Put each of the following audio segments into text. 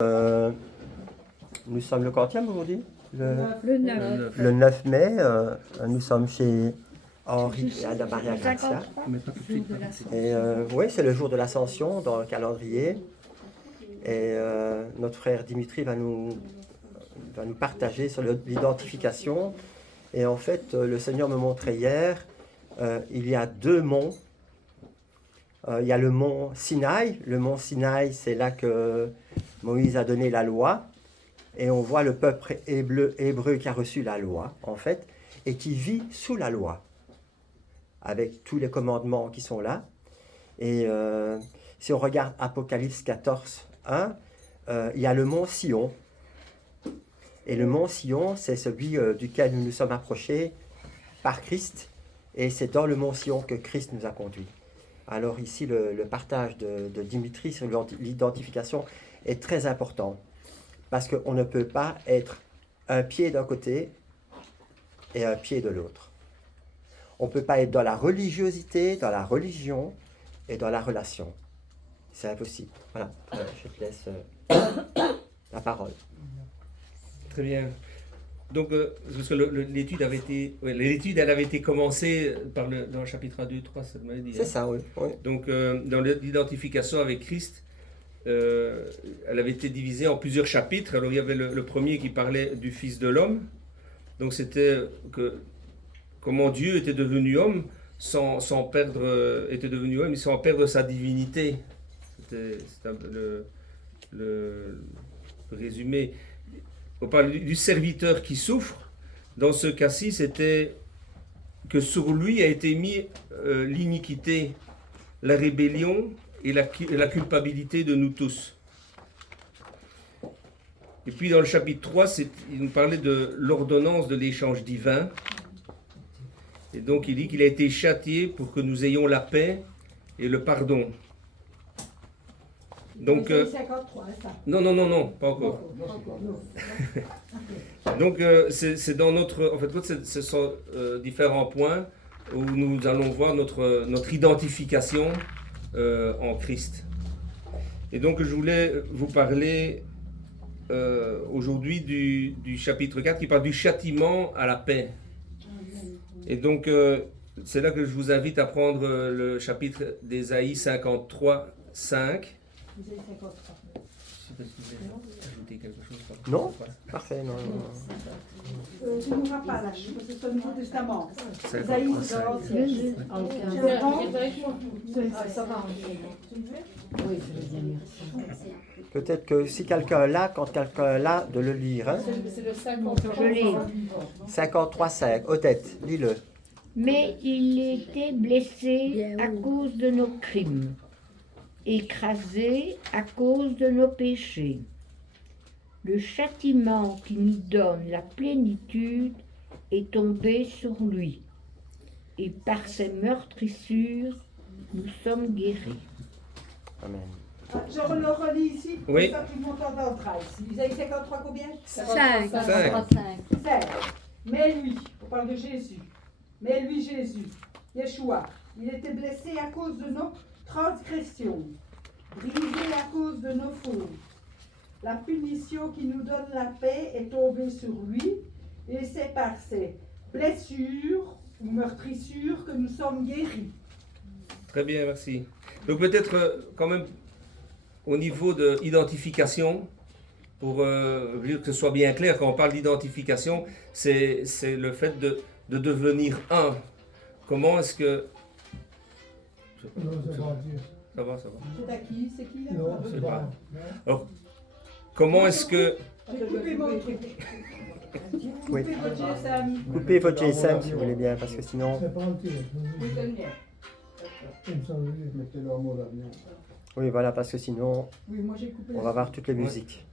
Euh, nous sommes le quantième aujourd'hui Le 9. Le 9 mai, nous sommes chez Henri et Anna Maria Grazia. Et oui, c'est le jour de l'Ascension dans le calendrier. Et notre frère Dimitri va nous partager sur l'identification. Et en fait, le Seigneur me montrait hier, il y a deux monts. Il y a le mont Sinaï. Le mont Sinaï, c'est là que Moïse a donné la loi. Et on voit le peuple hébreu qui a reçu la loi, en fait, et qui vit sous la loi, avec tous les commandements qui sont là. Et si on regarde Apocalypse 14, 1, il y a le mont Sion. Et le mont Sion, c'est celui duquel nous nous sommes approchés par Christ. Et c'est dans le mont Sion que Christ nous a conduits. Alors ici, le partage de Dimitri sur l'identification est très important. Parce qu'on ne peut pas être un pied d'un côté et un pied de l'autre. On ne peut pas être dans la religiosité, dans la religion et dans la relation. C'est impossible. Voilà, je te laisse la parole. Très bien. Donc, parce que l'étude avait été commencée dans le chapitre 1, 2, 3, ça m'avait dit. C'est ça, oui. Donc, dans l'identification avec Christ, elle avait été divisée en plusieurs chapitres. Alors il y avait le premier qui parlait du Fils de l'homme. Donc c'était comment Dieu était devenu homme sans perdre était devenu homme, mais sans perdre sa divinité. C'était le résumé. On parle du serviteur qui souffre. Dans ce cas-ci, c'était que sur lui a été mis l'iniquité, la rébellion et la culpabilité de nous tous. Et puis dans le chapitre 3, il nous parlait de l'ordonnance de l'échange divin. Et donc il dit qu'il a été châtié pour que nous ayons la paix et le pardon. Donc, 53, ça. Non, pas encore. Donc c'est dans notre... En fait, ce sont différents points où nous allons voir notre identification en Christ. Et donc je voulais vous parler aujourd'hui du chapitre 4 qui parle du châtiment à la paix. Et donc c'est là que je vous invite à prendre le chapitre d'Ésaïe 53, 5. Isaïe 53. Je ne sais pas si vous voulez ajouter quelque chose. Non, parfait, non. Tu n'auras pas là, parce que c'est au Nouveau Testament. C'est Isaïe quoi, 53. Ça va. Oui, je veux bien, merci. Peut-être que si quelqu'un l'a, quand quelqu'un l'a, de le lire. Hein? C'est le 53. Je lis. 53, 5, Odette, lis-le. Mais il était blessé à cause de nos crimes, écrasé à cause de nos péchés. Le châtiment qui nous donne la plénitude est tombé sur lui, et par ses meurtrissures, nous sommes guéris. Amen. Je le relis ici, pour Oui. ça tout le monde entendra ici. Isaïe 53 combien 5. 16. Mais lui, on parle de Jésus. Mais lui, Jésus, Yeshua, il était blessé à cause de nos transgressions, brisé à cause de nos fautes. La punition qui nous donne la paix est tombée sur lui, et c'est par ses blessures ou meurtrissures que nous sommes guéris. Très bien, merci. Donc peut-être quand même au niveau de l'identification, pour que ce soit bien clair, quand on parle d'identification, c'est le fait de devenir un. Comment est-ce que... Ça va. C'est à qui? C'est qui là? Non, Je sais pas. Alors, comment est-ce que... J'ai coupé mon truc. Oui. Coupez votre GSM. Coupez votre GSM si vous voulez bien, parce que sinon... C'est pas entier. Oui, donne bien. Il me semble que mettez-le en mode avion. Oui, voilà, parce que sinon, Oui, moi j'ai coupé. on va voir toutes les musiques.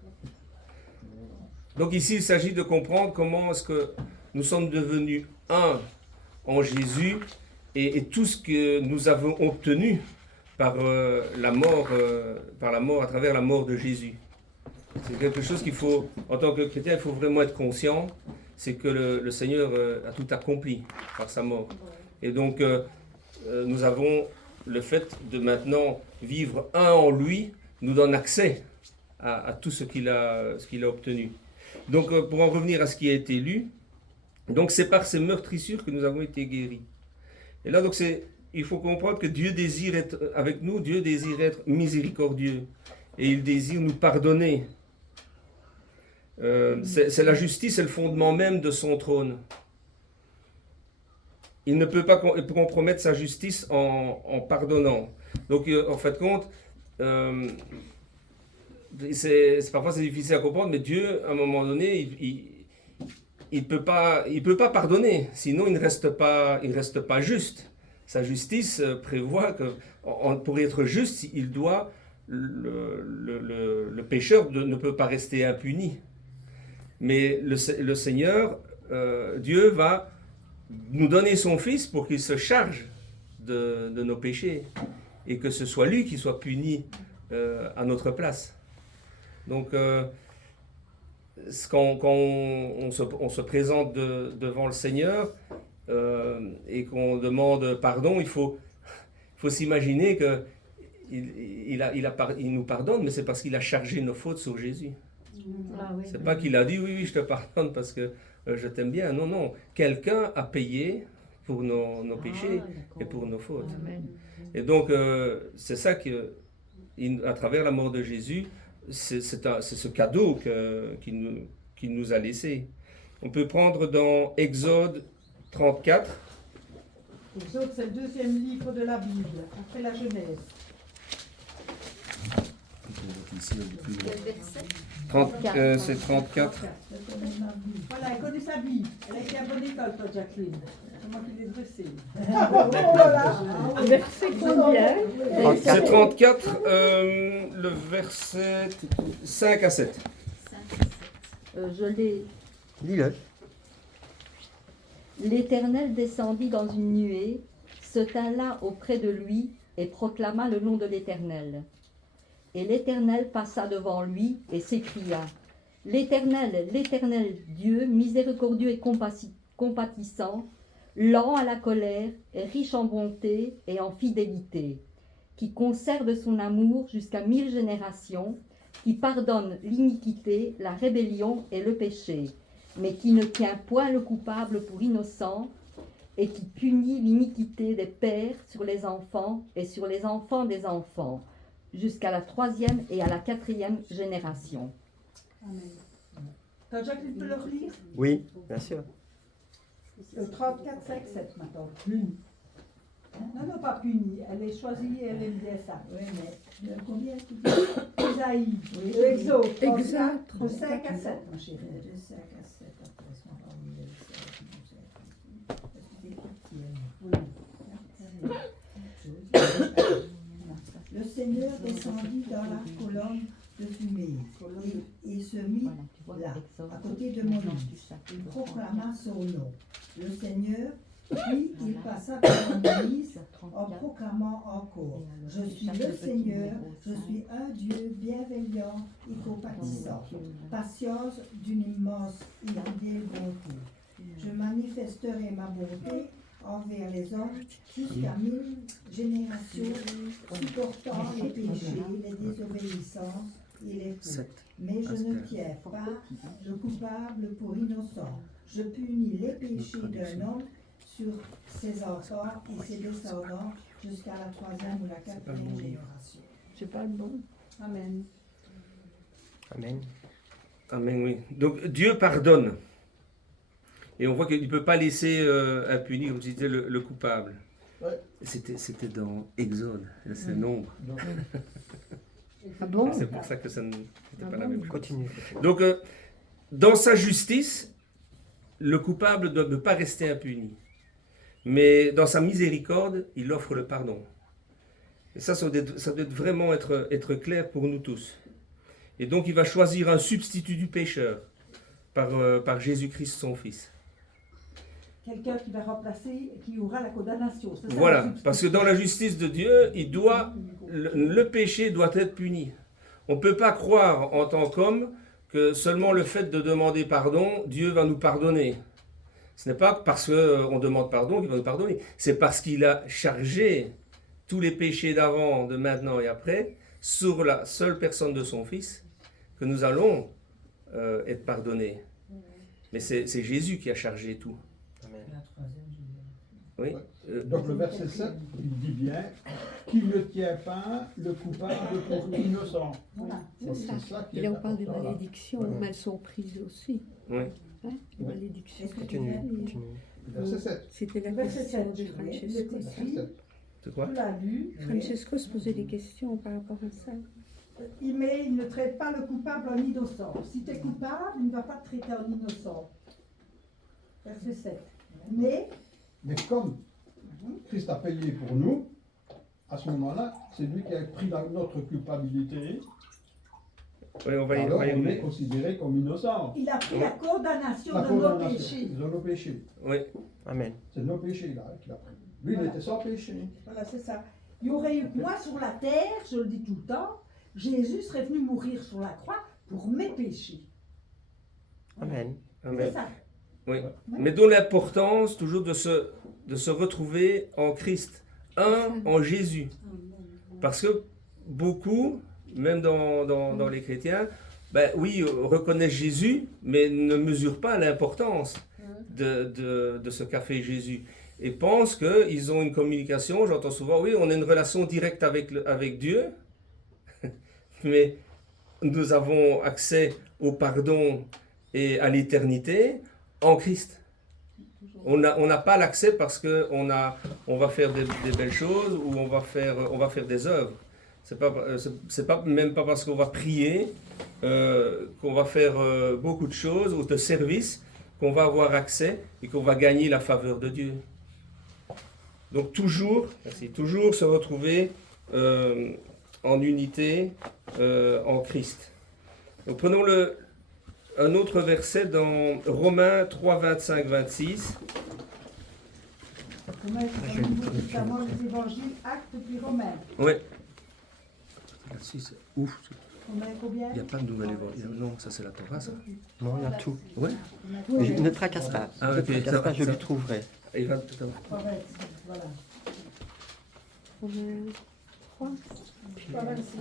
Donc ici, il s'agit de comprendre comment est-ce que nous sommes devenus un en Jésus et tout ce que nous avons obtenu par la mort à travers la mort de Jésus. C'est quelque chose qu'il faut, en tant que chrétien, il faut vraiment être conscient, c'est que le Seigneur a tout accompli par sa mort. Et donc, nous avons le fait de maintenant vivre un en lui, nous donne accès à tout ce qu'il a obtenu. Donc, pour en revenir à ce qui a été lu, donc c'est par ces meurtrissures que nous avons été guéris. Et là, donc, il faut comprendre que Dieu désire être avec nous, Dieu désire être miséricordieux. Et il désire nous pardonner. C'est la justice, c'est le fondement même de son trône. Il ne peut pas compromettre sa justice en pardonnant. Donc, en fait, compte, parfois c'est difficile à comprendre, mais Dieu, à un moment donné, il peut pas pardonner, sinon il ne reste pas juste. Sa justice prévoit que pour être juste, il doit le pécheur ne peut pas rester impuni. Mais le Seigneur, Dieu va nous donner son Fils pour qu'il se charge de nos péchés et que ce soit lui qui soit puni à notre place. Donc, quand on se présente devant le Seigneur et qu'on demande pardon, il faut s'imaginer qu'il nous pardonne, mais c'est parce qu'il a chargé nos fautes sur Jésus. C'est pas qu'il a dit oui, je te pardonne parce que je t'aime bien. Non, non. Quelqu'un a payé pour nos péchés et pour nos fautes. Amen. Et donc, c'est ça à travers la mort de Jésus, c'est ce cadeau qu'il nous a laissé. On peut prendre dans Exode 34. Exode, c'est le deuxième livre de la Bible, après la Genèse. C'est 34. Voilà, elle connaît sa Bible. Elle a été à bonne école, toi, Jacqueline. C'est moi qui l'ai dressée. Verset combien? C'est 34, le verset 5 à 7. Je l'ai. Lis-le. L'Éternel descendit dans une nuée, se tint là auprès de lui et proclama le nom de l'Éternel. Et l'Éternel passa devant lui et s'écria: L'Éternel, l'Éternel Dieu, miséricordieux et compatissant, lent à la colère et riche en bonté et en fidélité, qui conserve son amour jusqu'à 1000 générations, qui pardonne l'iniquité, la rébellion et le péché, mais qui ne tient point le coupable pour innocent, et qui punit l'iniquité des pères sur les enfants et sur les enfants des enfants, jusqu'à la 3e et à la 4e génération. Amen. Quand Jacqueline peut le relire? Oui, bien sûr. 34, 5, 7 maintenant. Puni. Non, pas puni. Elle est choisie et elle aime bien ça. Oui, mais combien tu dis? Isaïe. Oui. Exode. Exact. De 5 à 7, ma chérie. De 5 à 7. Après, ce qu'on va enlever le 7. Le Seigneur descendit dans la colonne de fumée et se mit là, à côté de Moïse. Il proclama son nom. Le Seigneur, puis il passa devant Moïse en proclamant encore: Je suis le Seigneur, je suis un Dieu bienveillant et compatissant, patience d'une immense inoubliable bonté. Je manifesterai ma bonté envers les hommes jusqu'à 1000 générations, supportant les péchés, les désobéissances et les fautes. Mais je ne tiens pas le coupable pour innocent. Je punis les péchés d'un homme sur ses enfants et ses descendants jusqu'à la 3e ou la 4e génération. C'est pas le bon. Amen. Amen. Amen, oui. Donc Dieu pardonne. Et on voit qu'il ne peut pas laisser impuni, comme tu disais, le coupable. Ouais. C'était dans Exode, c'est Nombre. Ah bon? C'est pour ça que ça n'était pas la même chose. Continue. Donc, dans sa justice, le coupable ne doit pas rester impuni. Mais dans sa miséricorde, il offre le pardon. Et ça doit vraiment être clair pour nous tous. Et donc, il va choisir un substitut du pécheur par Jésus-Christ, son Fils. Quelqu'un qui va remplacer, qui aura la condamnation. C'est ça, Voilà, parce que dans la justice de Dieu, le péché doit être puni. On ne peut pas croire en tant qu'homme que seulement le fait de demander pardon, Dieu va nous pardonner. Ce n'est pas parce qu'on demande pardon qu'il va nous pardonner. C'est parce qu'il a chargé tous les péchés d'avant, de maintenant et après sur la seule personne de son Fils. que nous allons être pardonnés. Mais c'est Jésus qui a chargé tout. Amen. Oui. Donc le verset 7, il dit bien qu'il ne tient pas le coupable pour innocent. Voilà. Donc, c'est ça qui Et est là, on parle de important, là. malédiction, Ouais. mais elles sont prises aussi. Oui. Hein, les Ouais. malédictions. Continue, continue. Verset 7. C'était la Verset question 7, de oui, Francesco. il était Verset écrit, 7. C'est quoi? tu l'as lu, Francesco se posait des questions par rapport à ça. mais il ne traite pas le coupable en innocent. Si tu es coupable, il ne va pas te traiter en innocent. Verset 7. Mais, Mais comme Christ a payé pour nous, à ce moment-là, c'est lui qui a pris notre culpabilité. Oui, on va y Alors on est revenir. considéré comme innocent. il a pris la condamnation La de nos condamnation péchés. de nos péchés. Oui. Amen. C'est nos péchés là qu'il a pris. Lui, il Voilà. était sans péché. Voilà, c'est ça. Il y aurait eu, moi sur la terre, je le dis tout le temps, Jésus serait venu mourir sur la croix pour mes péchés. Amen. C'est Amen. ça. Oui. Mais d'où l'importance toujours de se retrouver en Christ. En Jésus. Parce que beaucoup, même dans les chrétiens, ben oui, reconnaissent Jésus, mais ne mesurent pas l'importance de ce qu'a fait Jésus. Et pensent qu'ils ont une communication, j'entends souvent, oui, on a une relation directe avec Dieu, mais nous avons accès au pardon et à l'éternité en Christ. On n'a pas l'accès parce qu'on va faire des belles choses ou on va faire des œuvres. C'est pas même pas parce qu'on va prier qu'on va faire beaucoup de choses ou de services qu'on va avoir accès et qu'on va gagner la faveur de Dieu. Donc toujours se retrouver en unité en Christ. Donc prenons un autre verset dans Romains 3, 25, 26. Romains, c'est le Nouveau Testament, les évangiles, actes puis Romains. Oui. C'est ouf. Romains combien? Il n'y a pas de nouvelle évangile. Non, ça c'est la Torah, ça. Non, il y a tout. Ouais. Mais ne tracasse pas. Ah, Ne ok, tracasse ça pas, va, je ça lui va. trouverai. Il va... Voilà. Romains 3. 26.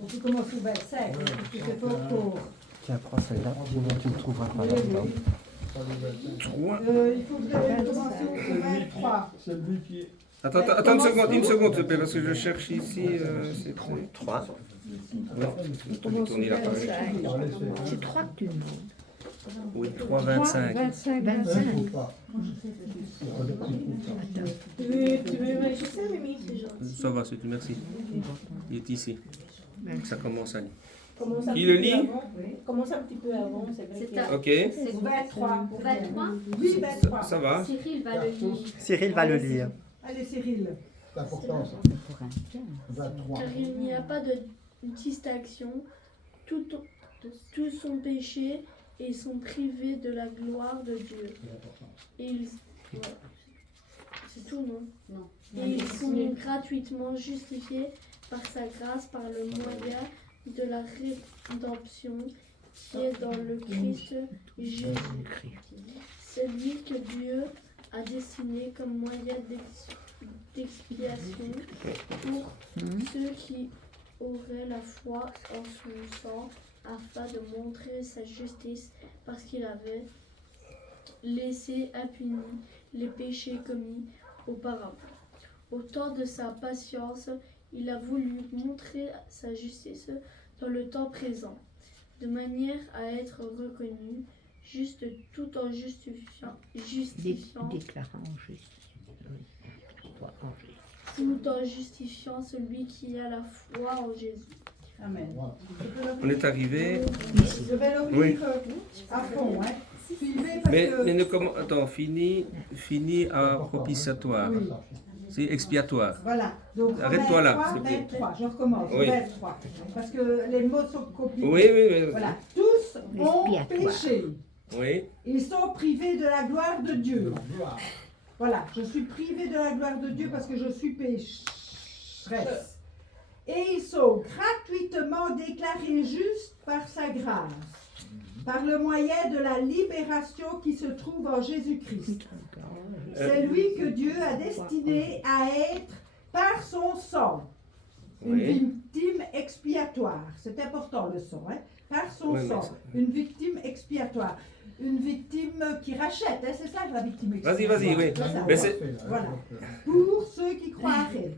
On peut commencer au verset, parce que c'est pas court. Tiens, prends celle-là, sinon tu ne trouveras pas Oui, là-dedans. oui. 3. Il faut que vous ayez commencé au 23. C'est lui qui. Attends une seconde, s'il te plaît, parce que je cherche ici. C'est 3. On peut tourner la page. C'est 3 que tu demandes. Oui, 3, 25. 25, Il 25. ne trouve pas. Tu veux m'ajouter ça, Mimi? C'est gentil. Ça va, c'est merci. Il est ici. Ça commence à lire. Commence un Qui petit le peu lit? avant. Commence un petit peu avant, c'est vrai. C'est qu'il y a- un- Ok, C'est 23. 23. Oui, 23. ça va. Cyril va le lire. Cyril va le lire. Allez, Cyril. C'est important ça. 23. Car il n'y a pas de distinction, tous sont péchés et sont privés de la gloire de Dieu. Et ils... ouais. C'est tout, non? Non. Et ils sont gratuitement justifiés par sa grâce, par le moyen de la rédemption qui est dans le Christ Jésus. C'est lui que Dieu a destiné comme moyen d'expiation pour ceux qui auraient la foi en son sang, afin de montrer sa justice, parce qu'il avait laissé impunis les péchés commis auparavant. Au temps de sa patience, il a voulu montrer sa justice dans le temps présent, de manière à être reconnu juste tout en justifiant Déclarant juste. tout en justifiant celui qui a la foi en Jésus. Amen. Voilà. On est arrivé. Je vais le Oui. lire à fond, hein. Suivez parce Mais que... ne comment. Attends, fini à propitiatoire. Oui. C'est expiatoire. Voilà. Donc, Arrête-toi là, 23, s'il te plaît. 23, je recommence. Oui. 23. Parce que les mots sont copiés. Oui. Voilà. Tous ont Expiatoire. péché. Oui. Ils sont privés de la gloire de Dieu. Gloire. Voilà. Je suis privé de la gloire de Dieu parce que je suis pécheresse. Et ils sont gratuitement déclarés justes par sa grâce, par le moyen de la libération qui se trouve en Jésus-Christ. C'est lui que Dieu a destiné à être par son sang Une Oui. victime expiatoire. C'est important le sang, hein. Par son Ouais, mais sang. ça- Une victime expiatoire. Une victime qui rachète, hein, c'est ça la victime Vas-y, expiatoire. vas-y, oui. C'est ça. Mais c'est- Voilà. Pour ceux qui croiraient.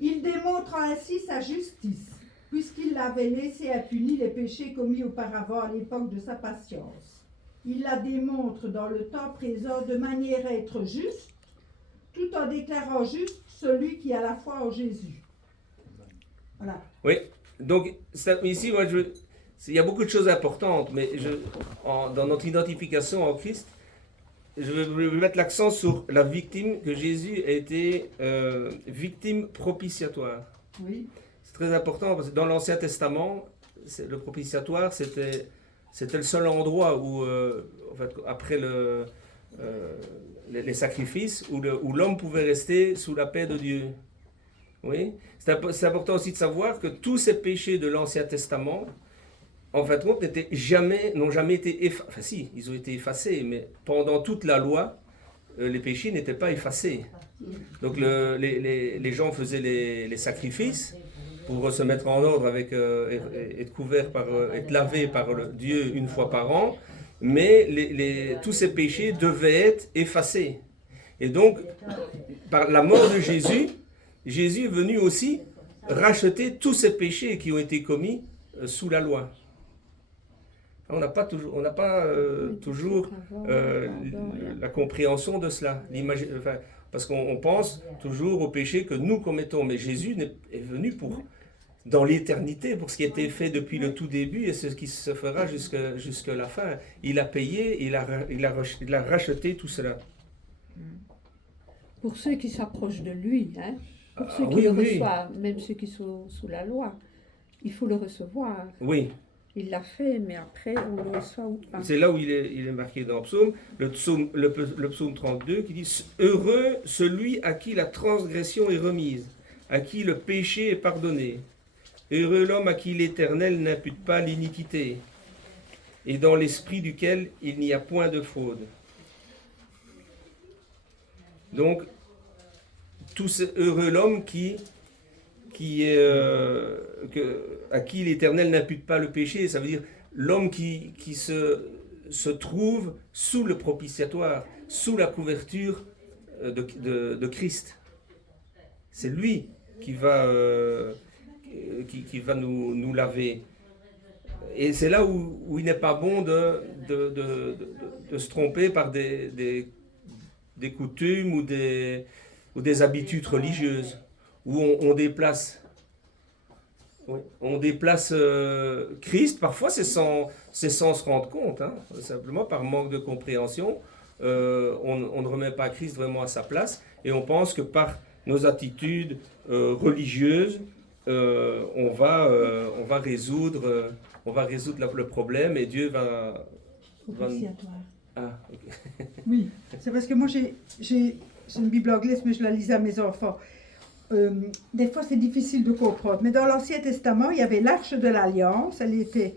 Il démontre ainsi sa justice, puisqu'il avait laissé impuni les péchés commis auparavant à l'époque de sa patience. Il la démontre dans le temps présent de manière à être juste, tout en déclarant juste celui qui a la foi en Jésus. Voilà. Oui, donc ici, moi, il y a beaucoup de choses importantes, mais dans notre identification en Christ, je veux mettre l'accent sur la victime, que Jésus a été victime propitiatoire. Oui. C'est très important, parce que dans l'Ancien Testament, le propitiatoire, c'était le seul endroit où, en fait, après les sacrifices, où l'homme pouvait rester sous la paix de Dieu. Oui. C'est important aussi de savoir que tous ces péchés de l'Ancien Testament, en fait, n'ont jamais été effacés. Enfin si, ils ont été effacés, mais pendant toute la loi, les péchés n'étaient pas effacés. Donc les gens faisaient les sacrifices pour se mettre en ordre avec être couverts être lavés par Dieu une fois par an, mais tous ces péchés devaient être effacés. Et donc, par la mort de Jésus, Jésus est venu aussi racheter tous ces péchés qui ont été commis sous la loi. On n'a pas toujours la compréhension de cela. Parce qu'on pense toujours au péché que nous commettons. Mais Jésus est venu dans l'éternité, pour ce qui a été fait depuis le tout début et ce qui se fera jusqu'à la fin. Il a payé, il a racheté tout cela. Pour ceux qui s'approchent de lui, hein, pour ceux qui oui, le oui. reçoivent, même ceux qui sont sous la loi, il faut le recevoir. Oui. Il l'a fait, mais après, on le reçoit ou pas. C'est là où il est marqué dans le psaume, le psaume 32, qui dit « Heureux celui à qui la transgression est remise, à qui le péché est pardonné. Heureux l'homme à qui l'Éternel n'impute pas l'iniquité, et dans l'esprit duquel il n'y a point de fraude. » Donc, heureux l'homme à qui l'Éternel n'impute pas le péché, ça veut dire l'homme qui se trouve sous le propitiatoire, sous la couverture de Christ. C'est lui qui va nous laver. Et c'est là où il n'est pas bon de se tromper par des coutumes ou des habitudes religieuses, où on déplace Christ. Parfois c'est sans se rendre compte, hein, simplement par manque de compréhension. On ne remet pas Christ vraiment à sa place, et on pense que par nos attitudes religieuses, on va résoudre le problème, et Dieu va... Ah, ok. Oui, c'est parce que moi j'ai une Bible anglaise, mais je la lisais à mes enfants. Des fois c'est difficile de comprendre, mais dans l'Ancien Testament, il y avait l'arche de l'Alliance, elle était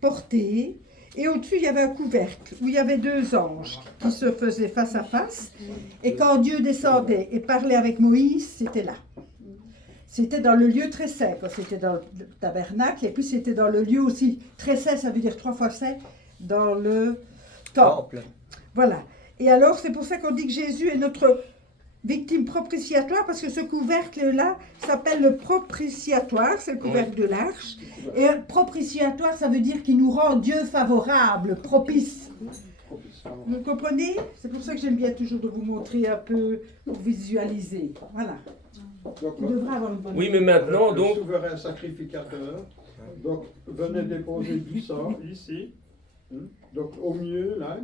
portée, et au-dessus il y avait un couvercle, où il y avait deux anges qui se faisaient face à face, et quand Dieu descendait et parlait avec Moïse, c'était là. C'était dans le lieu très saint, quand c'était dans le tabernacle, et puis c'était dans le lieu aussi très saint, ça veut dire 3 fois saint, dans le temple. Voilà. Et alors, c'est pour ça qu'on dit que Jésus est notre victime propitiatoire, parce que ce couvercle-là s'appelle le propitiatoire, c'est le couvercle de l'arche. Et propitiatoire, ça veut dire qu'il nous rend Dieu favorable, propice. Vous comprenez? C'est pour ça que j'aime bien toujours de vous montrer un peu, pour visualiser. Voilà. Donc, Il devrait avoir une bonne Oui, mais maintenant, le donc... souverain sacrificateur, donc venez déposer du sang ici, donc au milieu, là,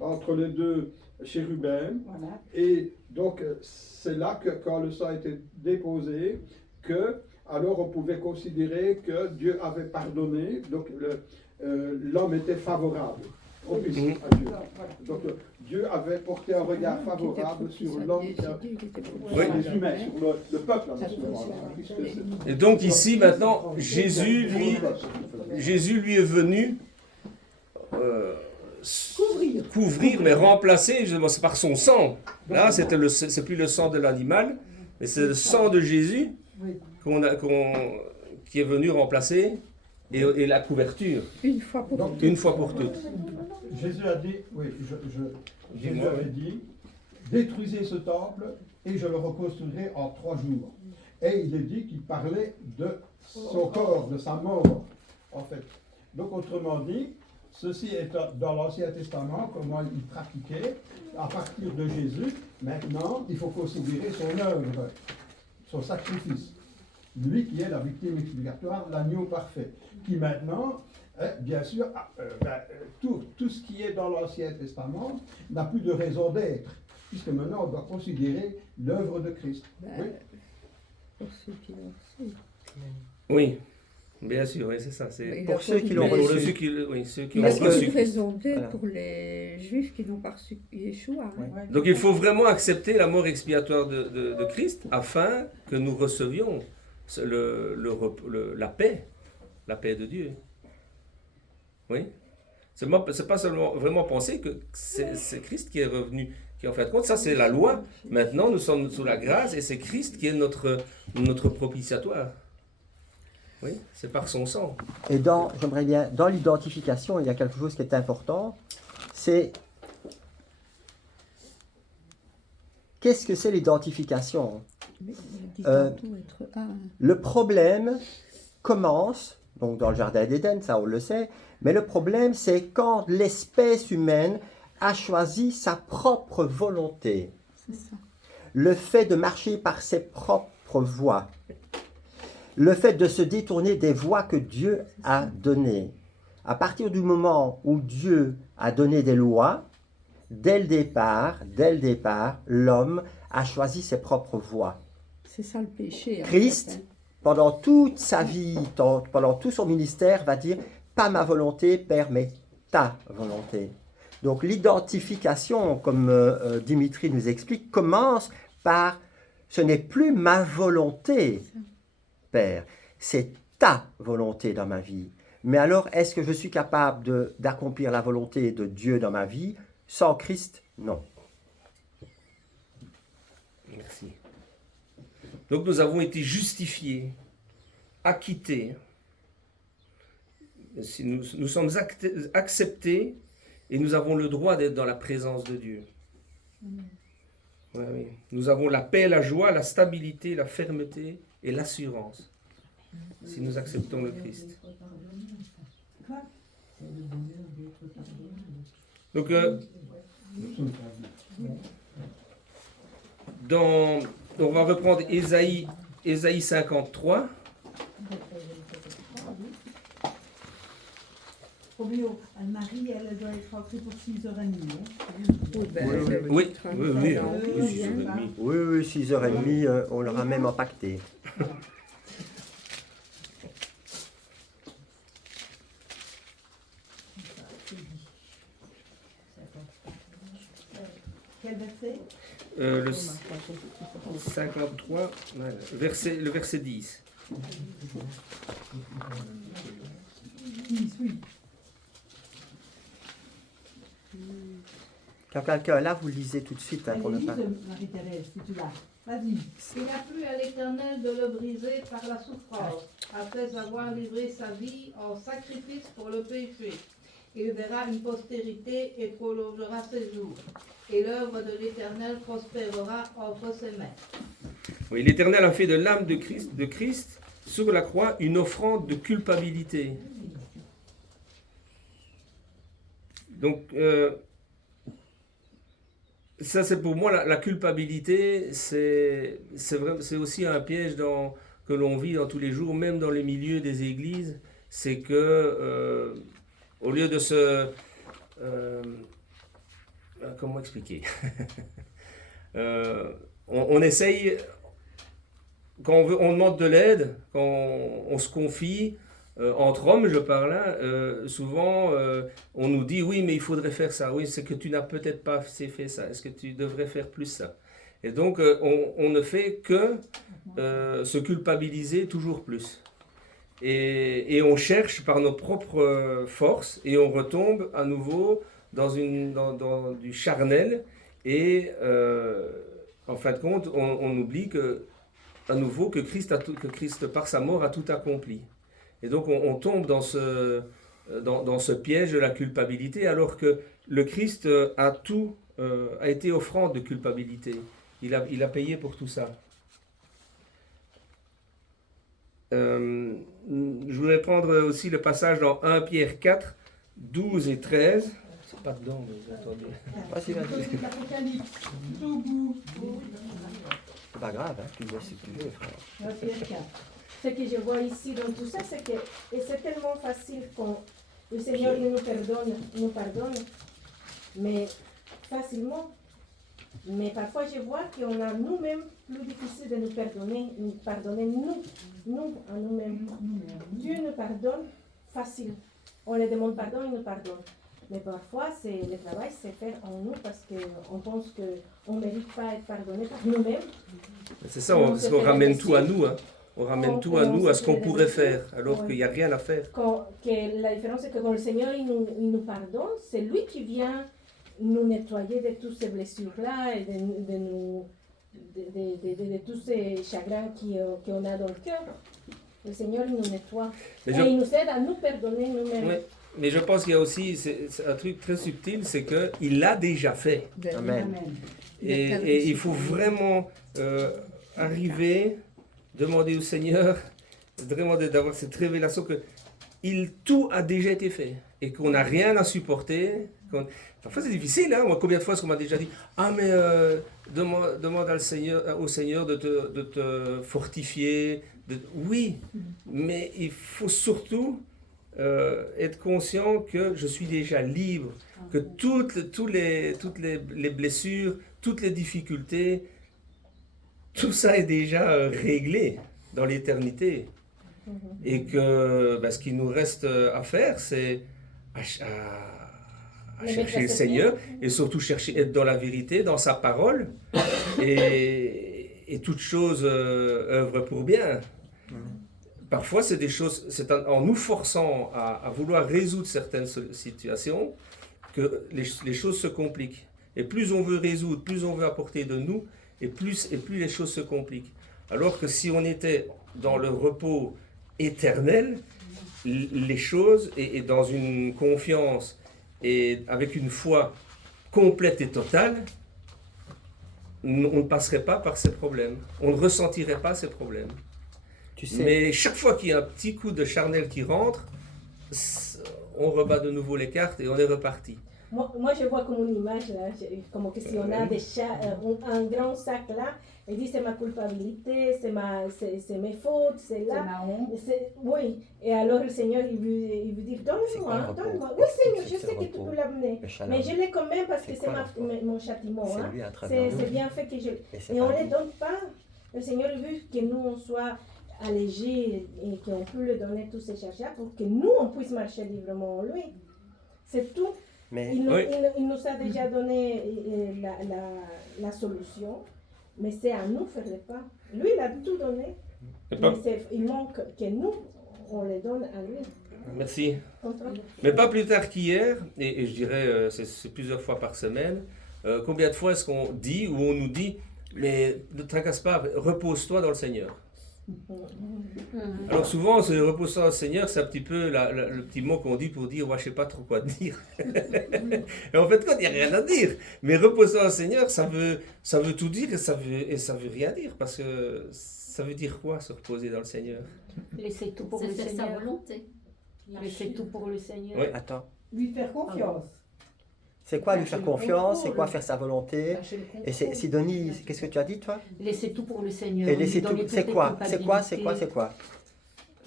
entre les deux chérubins. Voilà. Et donc c'est là que quand le sang a été déposé, alors on pouvait considérer que Dieu avait pardonné, donc l'homme était favorable, propice à Dieu. Donc Dieu avait porté un regard favorable sur l'homme, sur les humains, sur le peuple à ce moment-là. Et donc ici, maintenant, Jésus, lui est venu couvrir, mais remplacer, c'est par son sang. Là, c'est plus le sang de l'animal, mais c'est le sang de Jésus qui est venu remplacer et la couverture. Une fois pour Donc, Une fois pour toutes. Jésus a dit, oui, Jésus avait dit, détruisez ce temple et je le reconstruirai en 3 jours. Et il est dit qu'il parlait de son corps, de sa mort, en fait. Donc, autrement dit, ceci est dans l'Ancien Testament, comment il pratiquait. À partir de Jésus, maintenant, il faut considérer son œuvre, son sacrifice. Lui qui est la victime expiatoire, l'agneau parfait, qui maintenant, bien sûr, tout ce qui est dans l'Ancien Testament n'a plus de raison d'être, puisque maintenant on doit considérer l'œuvre de Christ. Oui. pour ceux qui l'ont reçu. Oui, bien sûr, oui, c'est ça. C'est Il Pour a ceux pas qui de- l'ont pour reçu. ceux qui Il ont a Parce pas que- reçu. de raison d'être Voilà. pour les juifs qui n'ont pas reçu Yeshua. Hein. Donc il faut vraiment accepter la mort expiatoire de Christ afin que nous recevions la paix de Dieu. Oui. C'est pas seulement vraiment penser que c'est Christ qui est revenu, qui en fait compte, ça c'est la loi. Maintenant nous sommes sous la grâce et c'est Christ qui est notre propitiatoire. Oui, c'est par son sang. Et j'aimerais bien, dans l'identification, il y a quelque chose qui est important, c'est qu'est-ce que c'est l'identification? Mais il dit Euh, tantôt être un. Le problème commence, donc dans le jardin d'Éden, ça on le sait, mais le problème c'est quand l'espèce humaine a choisi sa propre volonté, C'est ça. le fait de marcher par ses propres voies, le fait de se détourner des voies que Dieu a données. À partir du moment où Dieu a donné des lois, dès le départ, l'homme a choisi ses propres voies. C'est ça le péché. en Christ, fait, hein. pendant toute sa vie, pendant tout son ministère, va dire « Pas ma volonté, Père, mais ta volonté ». Donc l'identification, comme Dimitri nous explique, commence par « Ce n'est plus ma volonté, Père, c'est ta volonté dans ma vie ». Mais alors, est-ce que je suis capable d'accomplir la volonté de Dieu dans ma vie? Sans Christ, non. Merci. Donc nous avons été justifiés, acquittés. Si nous sommes acceptés et nous avons le droit d'être dans la présence de Dieu. Ouais, oui. Nous avons la paix, la joie, la stabilité, la fermeté et l'assurance. Si nous acceptons le Christ. Donc, on va reprendre Ésaïe 53. Romeo, Anne-Marie, elle doit être rentrée pour 6h30. Oui, ben, Oui, le Oui, train oui, de oui, temps, oui, oui, 6h30. hein. Oui, 6h30, on l'aura même empaqueté. Quel verset? Le 53, le verset 10. 10, oui. Quand quelqu'un là, vous le lisez tout de suite, hein, pour ne Allez, pas... lise, Marie-Thérèse, si tu l'as. Vas-y. Il a plu à l'Éternel de le briser par la souffrance, après avoir livré sa vie en sacrifice pour le péché. Il verra une postérité et prolongera ses jours. Et l'œuvre de l'Éternel prospérera entre ses mains. Oui, l'Éternel a fait de l'âme de Christ sur la croix une offrande de culpabilité. Donc, ça c'est pour moi la culpabilité, c'est aussi un piège que l'on vit dans tous les jours, même dans les milieux des églises. C'est que au lieu de se... comment expliquer? On essaye, quand on demande de l'aide, quand on se confie, entre hommes je parle, hein, souvent on nous dit oui mais il faudrait faire ça, oui c'est que tu n'as peut-être pas assez fait ça, est-ce que tu devrais faire plus ça? Et donc on ne fait que se culpabiliser toujours plus. Et on cherche par nos propres forces et on retombe à nouveau dans du charnel et en fin de compte on oublie que à nouveau que Christ, par sa mort, a tout accompli. Et donc on tombe dans ce piège de la culpabilité, alors que le Christ a été offrande de culpabilité. Il a payé pour tout ça. Je voudrais prendre aussi le passage dans 1 Pierre 4, 12 et 13. C'est pas dedans, mais attendez. L'Apocalypse, tout bout. C'est pas grave, hein, tu le vois si tu veux, frère. Pierre 4. Ce que je vois ici dans tout ça, c'est que et c'est tellement facile quand le Seigneur il nous pardonne, mais facilement. Mais parfois, je vois qu'on a nous-mêmes plus difficile de nous pardonner nous à nous-mêmes. Dieu nous pardonne facile. On lui demande pardon, il nous pardonne. Mais parfois, le travail, c'est fait en nous parce qu'on pense qu'on ne mérite pas être pardonné par nous-mêmes. C'est ça, parce qu'on ramène tout à nous. Hein. On ramène tout à nous, à ce qu'on pourrait faire, alors qu'il n'y a rien à faire. La différence, c'est que quand le Seigneur il nous pardonne, c'est lui qui vient nous nettoyer de toutes ces blessures-là et de tous ces chagrins qu'on a dans le cœur. Le Seigneur il nous nettoie. Il nous aide à nous pardonner nous-mêmes. Oui. Mais je pense qu'il y a aussi c'est un truc très subtil, c'est qu'il l'a déjà fait. Amen. Et il faut vraiment arriver, demander au Seigneur, demander d'avoir cette révélation que tout a déjà été fait et qu'on n'a rien à supporter. Parfois c'est difficile, hein? Moi, combien de fois est-ce qu'on m'a déjà dit « Ah mais demande au Seigneur de te fortifier. » Oui, mais il faut surtout être conscient que je suis déjà libre, que toutes les blessures, toutes les difficultés, tout ça est déjà réglé dans l'éternité. Et que ce qu'il nous reste à faire, c'est à chercher le Seigneur et surtout être dans la vérité, dans sa parole, et toute chose œuvre pour bien. Parfois, c'est des choses, c'est en nous forçant à vouloir résoudre certaines situations que les choses se compliquent. Et plus on veut résoudre, plus on veut apporter de nous, et plus les choses se compliquent. Alors que si on était dans le repos éternel, les choses, et dans une confiance, et avec une foi complète et totale, on ne passerait pas par ces problèmes. On ne ressentirait pas ces problèmes. Tu sais. Mais chaque fois qu'il y a un petit coup de charnel qui rentre, on rebat de nouveau les cartes et on est reparti. Moi, je vois comme une image, là, comme que si on a un grand sac là, et dit c'est ma culpabilité, c'est mes fautes, c'est là. C'est ma honte. Oui, et alors le Seigneur, il veut dire donne-moi. Oui, Seigneur, je sais que tu peux l'amener, mais je l'ai quand même parce que c'est mon châtiment. C'est bien fait que je. Et on ne les donne pas. Le Seigneur veut que nous on soit allégés et qu'on peut lui donner tous ces charges pour que nous on puisse marcher librement en lui. C'est tout. Mais il nous a déjà donné la solution, mais c'est à nous de faire le pas. Lui, il a tout donné, mais il manque que nous, on les donne à lui. Merci. Mais pas plus tard qu'hier, et je dirais c'est plusieurs fois par semaine, combien de fois est-ce qu'on dit ou on nous dit, mais ne te tracasse pas, repose-toi dans le Seigneur. Alors souvent, ce repose-toi dans le Seigneur, c'est un petit peu le petit mot qu'on dit pour dire, ouais, je ne sais pas trop quoi dire. Et en fait, il n'y a rien à dire. Mais repose-toi dans le Seigneur, ça veut tout dire et ça veut rien dire. Parce que ça veut dire quoi, se reposer dans le Seigneur? Laisser tout pour le Seigneur. C'est faire sa volonté. Laisser tout pour le Seigneur. Oui. Attends. Lui faire confiance. C'est quoi lui faire confiance? C'est quoi faire sa volonté? Et Sidonie, qu'est-ce que tu as dit toi? Laisser tout pour le Seigneur. Et laisser tout. C'est quoi?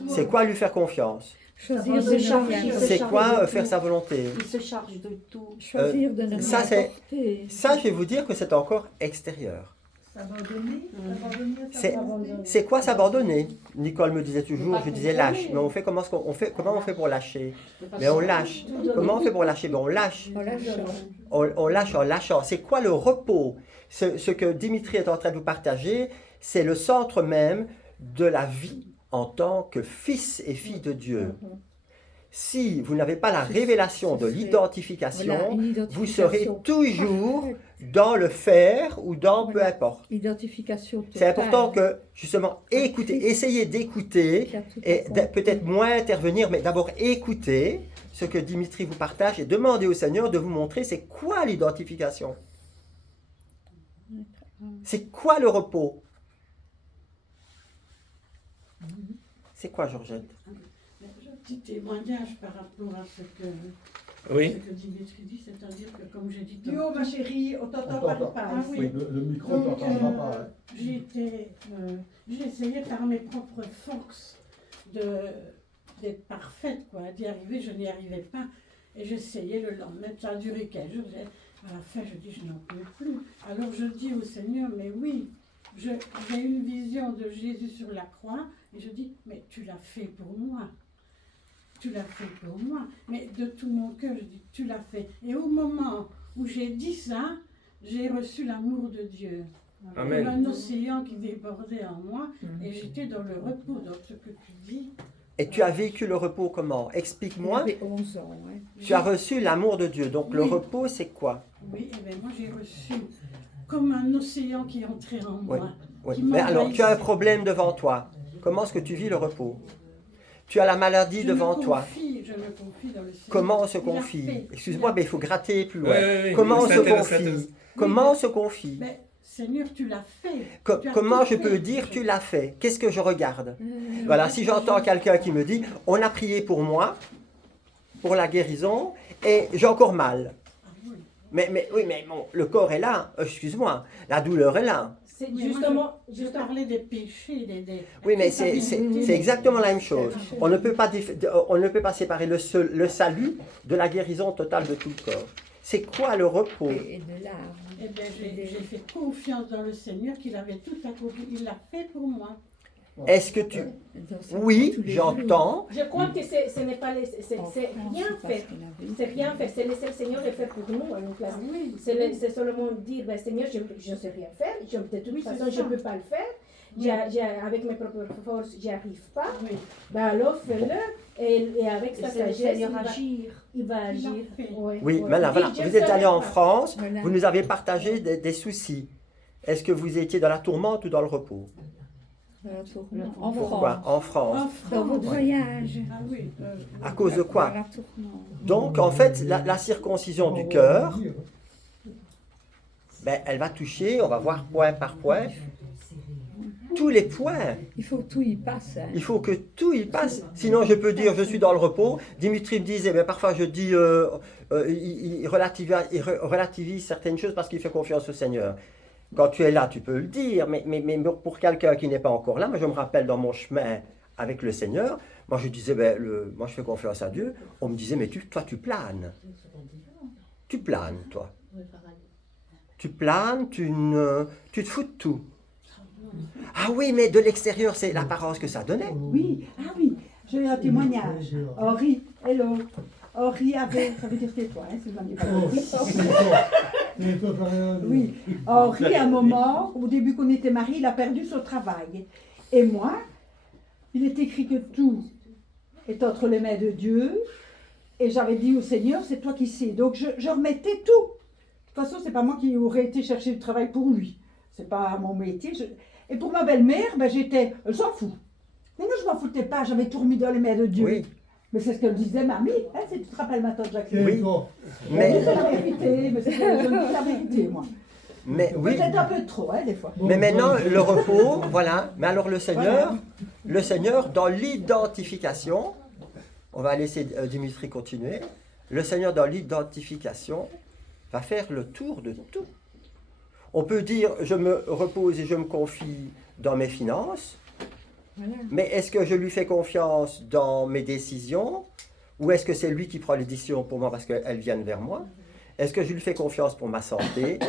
C'est quoi lui faire confiance? C'est quoi faire sa volonté? Il se charge de tout. Choisir de ne pas apporter. Ça, je vais vous dire que c'est encore extérieur. C'est quoi s'abandonner? Nicole me disait toujours, je disais lâche. Mais comment on fait pour lâcher? Mais on lâche. Comment on fait pour lâcher? On lâche. On lâche en lâchant. C'est quoi le repos? Ce que Dimitri est en train de vous partager, c'est le centre même de la vie en tant que fils et fille de Dieu. Si vous n'avez pas la révélation de l'identification, vous serez toujours dans le faire ou dans peu importe. Identification totale. C'est important que, justement, écoutez, essayez d'écouter et peut-être moins intervenir, mais d'abord écoutez ce que Dimitri vous partage et demandez au Seigneur de vous montrer c'est quoi l'identification. C'est quoi le repos? C'est quoi, Georgette? Un petit témoignage par rapport à ce que, Oui. ce que Dimitri dit, c'est-à-dire que, comme j'ai dit... Yo, ma chérie, on t'entend pas. Ah oui, le micro ne t'entendra pas. Hein. J'ai essayé par mes propres forces d'être parfaite, quoi, d'y arriver, je n'y arrivais pas. Et j'essayais le lendemain, ça a duré 15 jours. À la fin, je dis, je n'en peux plus. Alors je dis au Seigneur, mais oui, j'ai une vision de Jésus sur la croix, et je dis, mais tu l'as fait pour moi. Tu l'as fait pour moi. Mais de tout mon cœur, je dis, tu l'as fait. Et au moment où j'ai dit ça, j'ai reçu l'amour de Dieu. Amen. Un océan qui débordait en moi, et j'étais dans le repos. Donc ce que tu dis... Et tu as vécu le repos comment? Explique-moi. J'avais 11 ans, ouais. Tu as reçu l'amour de Dieu. Donc le repos, c'est quoi? Oui, et bien moi j'ai reçu comme un océan qui entrait en moi. Oui. Mais alors, tu as un problème devant toi. Comment est-ce que tu vis le repos? Tu as la maladie devant toi. Je me confie dans le Seigneur. Comment on se confie? Excuse-moi, mais il faut gratter plus loin. Oui. Comment on se intéressant. confie? Comment on se confie? Mais Seigneur, tu l'as fait. Comment je peux dire tu l'as fait? Qu'est-ce que je regarde? Voilà, si j'entends quelqu'un qui me dit on a prié pour moi, pour la guérison, et j'ai encore mal. Mais bon, le corps est là, excuse-moi, la douleur est là. C'est justement, je parlais des péchés, Oui, mais c'est exactement la même chose. On ne peut pas séparer le salut de la guérison totale de tout le corps. C'est quoi le repos? Et de l'âme. Eh bien, j'ai fait confiance dans le Seigneur qu'il avait tout accompli. Il l'a fait pour moi. Est-ce que tu... Oui, j'entends. Je crois que ce n'est pas c'est rien fait. C'est rien fait. C'est laisser le Seigneur le faire pour nous à une place. C'est seulement dire, ben, Seigneur, je ne sais rien faire. De toute façon, je ne peux pas le faire. Avec mes propres forces, j'y arrive pas. Ben alors, fais-le. Et avec sa sagesse, il va agir. Oui, maintenant, voilà. Vous êtes allé en France, vous nous avez partagé des soucis. Est-ce que vous étiez dans la tourmente ou dans le repos? En Pourquoi? En France. Dans votre voyage. À cause de quoi? Donc, en fait, la circoncision du cœur, ben, elle va toucher, on va voir point par point, tous les points. Il faut que tout y passe. Hein. Il faut que tout y passe. Sinon, je peux dire, je suis dans le repos. Dimitri me disait, mais parfois je dis, il relativise certaines choses parce qu'il fait confiance au Seigneur. Quand tu es là, tu peux le dire, mais pour quelqu'un qui n'est pas encore là, moi je me rappelle dans mon chemin avec le Seigneur, moi je disais, moi je fais confiance à Dieu, on me disait, mais toi tu planes. Tu planes, toi. Tu planes, tu te fous de tout. Ah oui, mais de l'extérieur, c'est l'apparence que ça donnait. Oui, j'ai un témoignage. Henri, hello. Henri avait, ça veut dire tais-toi, si vous n'avez pas compris. Oui, Henri, à un moment, au début qu'on était mariés, il a perdu son travail. Et moi, il est écrit que tout est entre les mains de Dieu. Et j'avais dit au Seigneur, c'est toi qui sais. Donc je remettais tout. De toute façon, c'est pas moi qui aurais été chercher du travail pour lui. C'est pas mon métier. Et pour ma belle-mère, j'étais, elle s'en fout. Mais non, je m'en foutais pas, j'avais tout remis dans les mains de Dieu. Oui. Mais c'est ce qu'elle disait, mamie, si tu te rappelles ma tante Jacqueline. Oui, mais c'est la vérité, mais c'est la vérité, moi. Mais oui. Peut-être un peu trop, des fois. Mais maintenant, le repos, voilà. Mais alors le Seigneur, dans l'identification, on va laisser Dimitri continuer, le Seigneur dans l'identification va faire le tour de tout. On peut dire, je me repose et je me confie dans mes finances, mais est-ce que je lui fais confiance dans mes décisions ou est-ce que c'est lui qui prend les décisions pour moi parce qu'elles viennent vers moi? Est-ce que je lui fais confiance pour ma santé?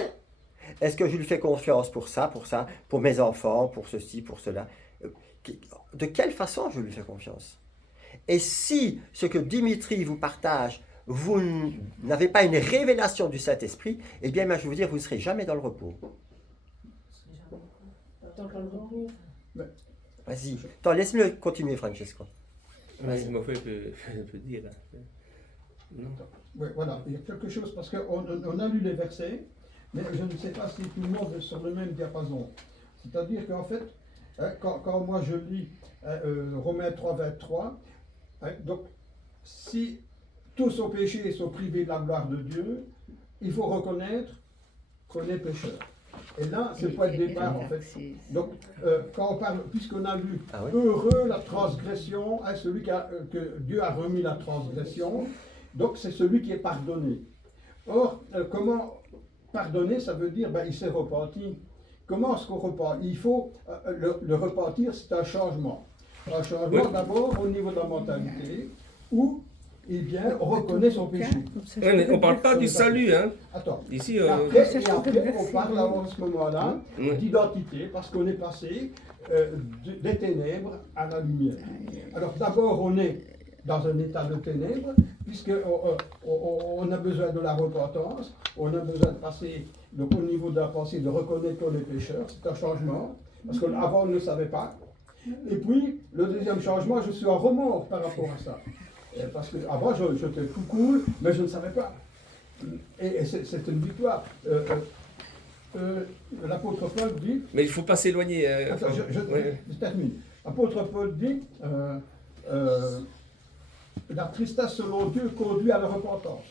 Est-ce que je lui fais confiance pour ça, pour mes enfants, pour ceci, pour cela? De quelle façon je lui fais confiance? Et si ce que Dimitri vous partage, vous n'avez pas une révélation du Saint-Esprit, eh bien, je vais vous dire, vous ne serez jamais dans le repos. Vas-y. Attends, laisse-le continuer, Francesco. Ouais, mais peut dire. Non. Oui, voilà, il y a quelque chose, parce qu'on a lu les versets, mais je ne sais pas si tout le monde est sur le même diapason. C'est-à-dire qu'en fait, quand moi je lis Romains 3, 23, donc si tous ont péché et sont privés de la gloire de Dieu, il faut reconnaître qu'on est pécheur. Et là, c'est le point de départ, en fait. Donc, quand on parle, puisqu'on a lu heureux la transgression, celui que Dieu a remis la transgression, donc c'est celui qui est pardonné. Or, comment pardonner, ça veut dire, il s'est repenti. Comment est-ce qu'on repentit? Il faut, le repentir, c'est un changement. Un changement d'abord au niveau de la mentalité, où on reconnaît son péché. Mais on ne parle pas du salut, hein. Attends. Ici, après, on parle à ce moment-là d'identité, parce qu'on est passé des ténèbres à la lumière. Alors d'abord, on est dans un état de ténèbres, puisqu'on a besoin de la repentance, on a besoin de passer donc, au niveau de la pensée, de reconnaître qu'on est pécheur, c'est un changement, parce qu'avant on ne le savait pas. Et puis, le deuxième changement, je suis en remords par rapport à ça. Parce qu'avant, j'étais tout cool, mais je ne savais pas. Et c'est une victoire. L'apôtre Paul dit... Mais il ne faut pas s'éloigner. Attends, je termine. L'apôtre Paul dit... la tristesse selon Dieu conduit à la repentance.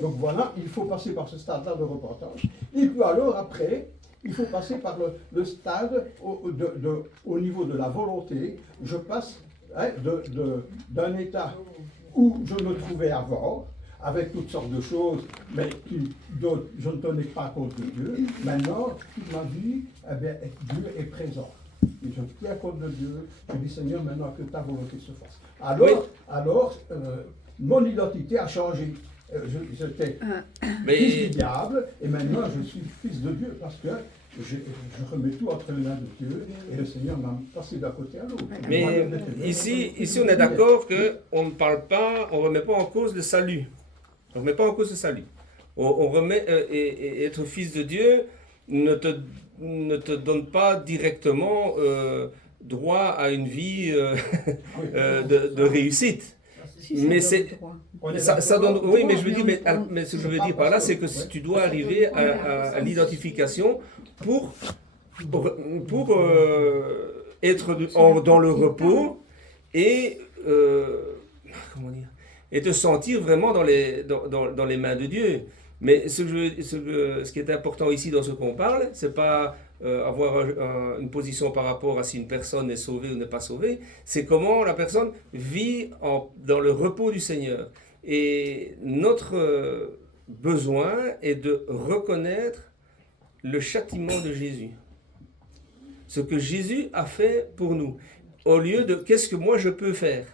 Donc voilà, il faut passer par ce stade-là de repentance. Et puis alors, après, il faut passer par le stade au niveau de la volonté. Je passe d'un état où je me trouvais avant, avec toutes sortes de choses, mais dont je ne tenais pas compte de Dieu. Maintenant, toute ma vie, Dieu est présent. Et je tiens compte de Dieu. Je dis, Seigneur, maintenant que ta volonté se fasse. Alors, mon identité a changé. J'étais fils du diable, et maintenant je suis fils de Dieu, parce que je remets tout entre les mains de Dieu, et le Seigneur m'a passé d'un côté à l'autre. Mais ici, on est d'accord qu'on ne parle pas, on ne remet pas en cause le salut. On ne remet pas en cause le salut. On remet, et être fils de Dieu ne te donne pas directement droit à une vie de réussite. Mais c'est ça donne, oui, mais je veux dire, mais ce que je veux dire par là, c'est que tu dois arriver à l'identification pour être dans le repos et comment dire, et te sentir vraiment dans les mains de Dieu. Mais ce qui est important ici dans ce qu'on parle, c'est pas avoir une position par rapport à si une personne est sauvée ou n'est pas sauvée, c'est comment la personne vit dans le repos du Seigneur. Et notre besoin est de reconnaître le châtiment de Jésus. Ce que Jésus a fait pour nous, au lieu de qu'est-ce que moi je peux faire.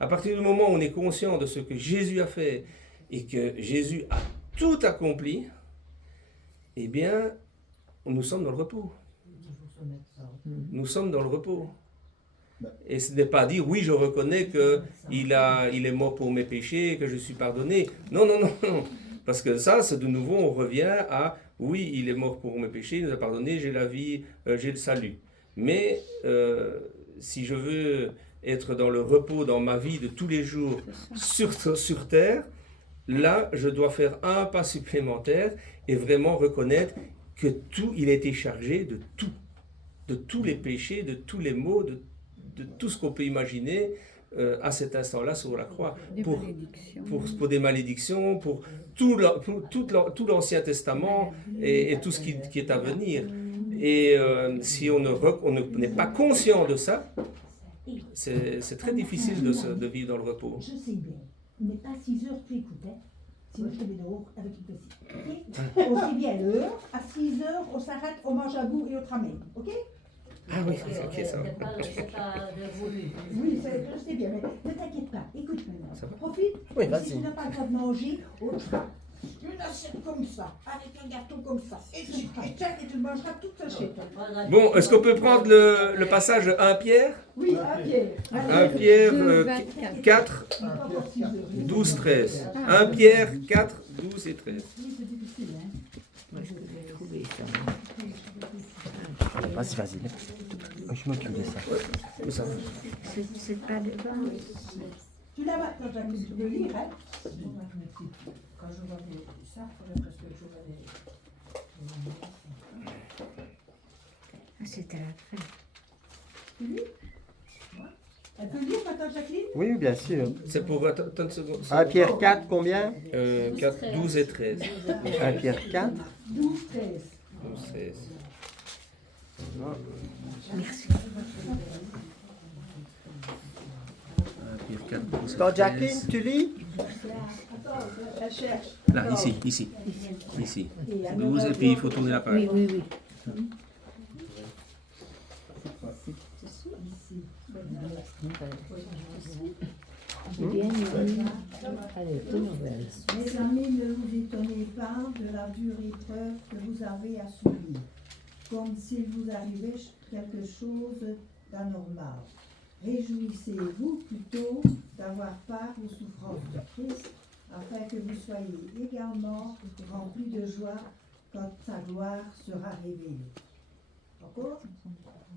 À partir du moment où on est conscient de ce que Jésus a fait et que Jésus a tout accompli, eh bien, nous sommes dans le repos. Nous sommes dans le repos. Et ce n'est pas dire, oui, je reconnais qu'il est mort pour mes péchés, que je suis pardonné. Non, non, non, non. Parce que ça, c'est de nouveau, on revient à, oui, il est mort pour mes péchés, il nous a pardonné, j'ai la vie, j'ai le salut. Mais si je veux être dans le repos, dans ma vie de tous les jours sur terre, là, je dois faire un pas supplémentaire et vraiment reconnaître que tout, il a été chargé de tous les péchés, de tous les maux, de tout ce qu'on peut imaginer à cet instant-là sur la croix. Pour des malédictions, pour tout l'Ancien Testament et tout ce qui est à venir. Et si on n'est pas conscient de ça, c'est très difficile de vivre dans le repos. Je sais bien, mais à 6 heures tu écoutais, sinon je te mets dehors avec une petite. Okay? On sait bien l'heure, à 6 heures on s'arrête, on mange à bout et on te ramène, ok? Ah oui, c'est ok ça. Oui, je sais bien, mais ne t'inquiète pas, écoute maintenant, profite. Oui, vas-y. Si tu n'as pas le droit de manger, on te fera une assiette comme ça, avec un gâteau comme ça, et tu le mangeras toute seule chez toi. Bon, est-ce qu'on peut prendre le passage 1 Pierre? Oui, 1 Pierre. 1 Pierre 4, 12, 13. 1 Pierre 4, 12 et 13. Vas-y, vas-y. Je m'occupe de ça. Mais ça va. C'est pas devant. Tu l'as quand Jacqueline, tu peux lire, hein? Quand je vois ça, il faudrait presque que je vois les... Ah, c'était la fin. Tu lis? Elle peut lire maintenant, Jacqueline? Oui, bien sûr. C'est pour... Attends une seconde. 1 Pierre 4, combien 4, 12 et 13. 1 Pierre 4. 12, 13. 12, 13. Merci. 1 Pierre 4, 12 et 13. Attends, Jacqueline, tu lis Elle cherche. Là, ici. 12, et puis il faut tourner la page. Oui. Mes amis, ne vous étonnez pas de la dure épreuve que vous avez à subir, comme s'il vous arrivait quelque chose d'anormal. Réjouissez-vous plutôt d'avoir part aux souffrances de Christ, afin que vous soyez également remplis de joie quand sa gloire sera révélée. Encore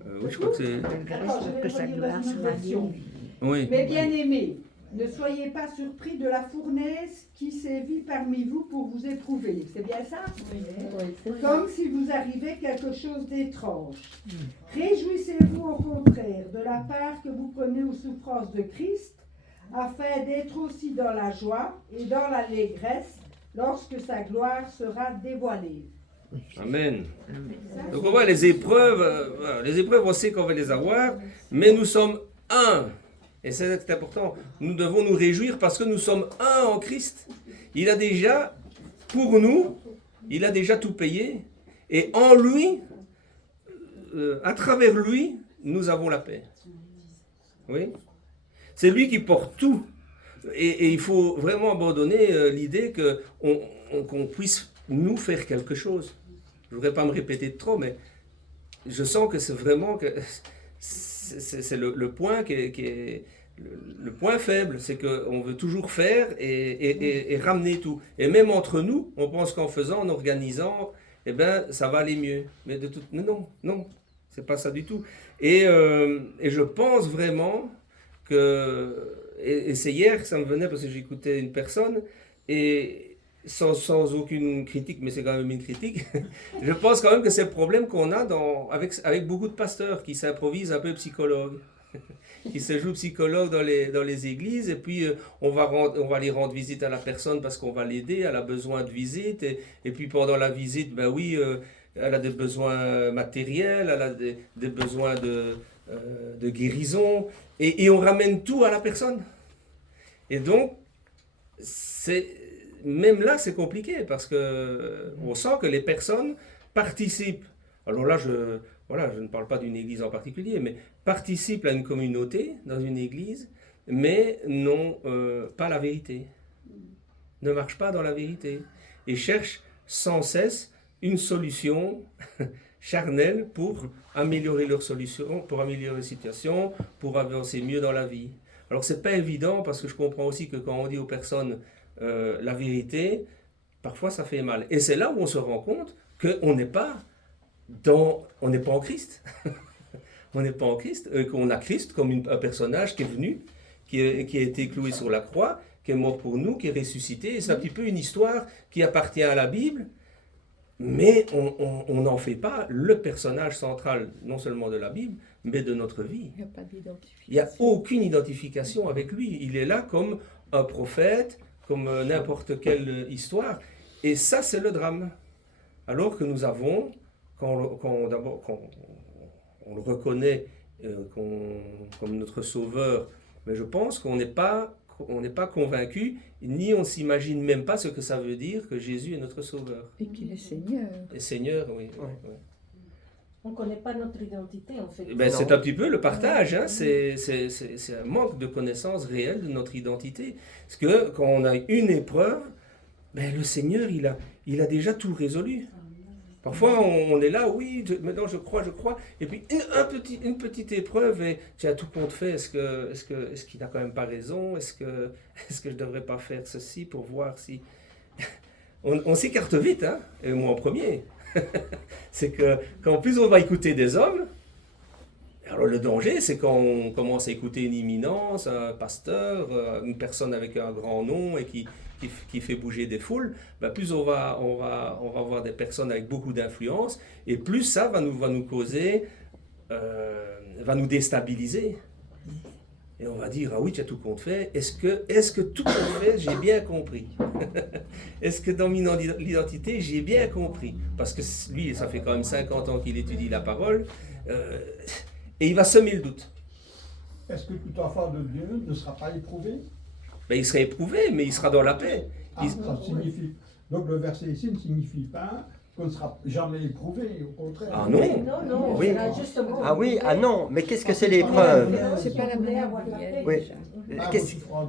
Oui, je crois que c'est... Attends, je vais le relire dans une autre version. Oui. Mes bien-aimés, ne soyez pas surpris de la fournaise qui sévit parmi vous pour vous éprouver. C'est bien ça? Oui. Comme si vous arrivait quelque chose d'étrange. Réjouissez-vous au contraire de la part que vous prenez aux souffrances de Christ, afin d'être aussi dans la joie et dans l'allégresse lorsque sa gloire sera dévoilée. Amen. Donc on voit les épreuves, on sait qu'on va les avoir, mais nous sommes un. Et c'est important. Nous devons nous réjouir parce que nous sommes un en Christ. Il a déjà, pour nous, il a déjà tout payé. Et en lui, à travers lui, nous avons la paix. Oui. C'est lui qui porte tout. Et il faut vraiment abandonner l'idée qu'on puisse nous faire quelque chose. Je ne voudrais pas me répéter de trop, mais je sens que c'est vraiment que c'est le point qui est le point faible, c'est qu'on veut toujours faire et ramener tout. Et même entre nous, on pense qu'en faisant, en organisant, eh ben, ça va aller mieux. Mais non, c'est pas ça du tout. Et je pense vraiment que, et c'est hier que ça me venait parce que j'écoutais une personne, et sans aucune critique, mais c'est quand même une critique, je pense quand même que c'est le problème qu'on a avec beaucoup de pasteurs qui s'improvisent un peu psychologues, qui se jouent psychologues dans les églises, et puis on va aller rendre visite à la personne parce qu'on va l'aider, elle a besoin de visite, et puis pendant la visite, ben oui, elle a des besoins matériels, elle a des besoins de guérison, et on ramène tout à la personne. Et donc, même là, c'est compliqué parce que on sent que les personnes participent. Alors là, je ne parle pas d'une église en particulier, mais participent à une communauté dans une église, mais n'ont pas la vérité. Ne marchent pas dans la vérité. Et cherchent sans cesse une solution charnelle pour améliorer leur solution, pour améliorer la situation, pour avancer mieux dans la vie. Alors, c'est pas évident parce que je comprends aussi que quand on dit aux personnes la vérité, parfois ça fait mal. Et c'est là où on se rend compte qu'on n'est pas en Christ. On n'est pas en Christ, qu'on a Christ comme un personnage qui est venu, qui a été cloué sur la croix, qui est mort pour nous, qui est ressuscité. Et c'est un petit peu une histoire qui appartient à la Bible, mais on n'en fait pas le personnage central, non seulement de la Bible, mais de notre vie. Il n'y a pas d'identification. Il n'y a aucune identification avec lui. Il est là comme un prophète, comme n'importe quelle histoire. Et ça, c'est le drame. Alors que nous avons, quand on le reconnaît comme notre sauveur, mais je pense qu'on n'est pas convaincu, ni on ne s'imagine même pas ce que ça veut dire que Jésus est notre sauveur. Et qu'il est Seigneur. Et Seigneur, oui. Ouais. On ne connaît pas notre identité, en fait. Ben, c'est un petit peu le partage, hein. C'est un manque de connaissance réelle de notre identité. Parce que quand on a une épreuve, ben, le Seigneur, il a déjà tout résolu. Parfois, on est là, oui, maintenant je crois, et puis une petite épreuve, et tiens, tout compte fait, est-ce qu'il n'a quand même pas raison, est-ce que je ne devrais pas faire ceci pour voir si... on s'écarte vite, hein, et moi en premier. C'est que quand plus on va écouter des hommes, Alors le danger, c'est quand on commence à écouter une imminence, un pasteur, une personne avec un grand nom et qui fait bouger des foules, ben plus on va avoir des personnes avec beaucoup d'influence, et plus ça va nous causer, va nous déstabiliser. Et on va dire, ah oui, tu as tout compte fait. Est-ce que tout compte fait, j'ai bien compris? Est-ce que dans mon identité, j'ai bien compris? Parce que lui, ça fait quand même 50 ans qu'il étudie la parole, et il va semer le doute. Est-ce que tout enfant de Dieu ne sera pas éprouvé? Ben, il sera éprouvé, mais il sera dans la paix. Ça signifie. Donc le verset ici ne signifie pas qu'on ne sera jamais éprouvé, au contraire. Ah non. Non, Oui. justement. Ah oui, ah non, mais qu'est-ce que c'est l'épreuve? C'est pas la bonne Oui.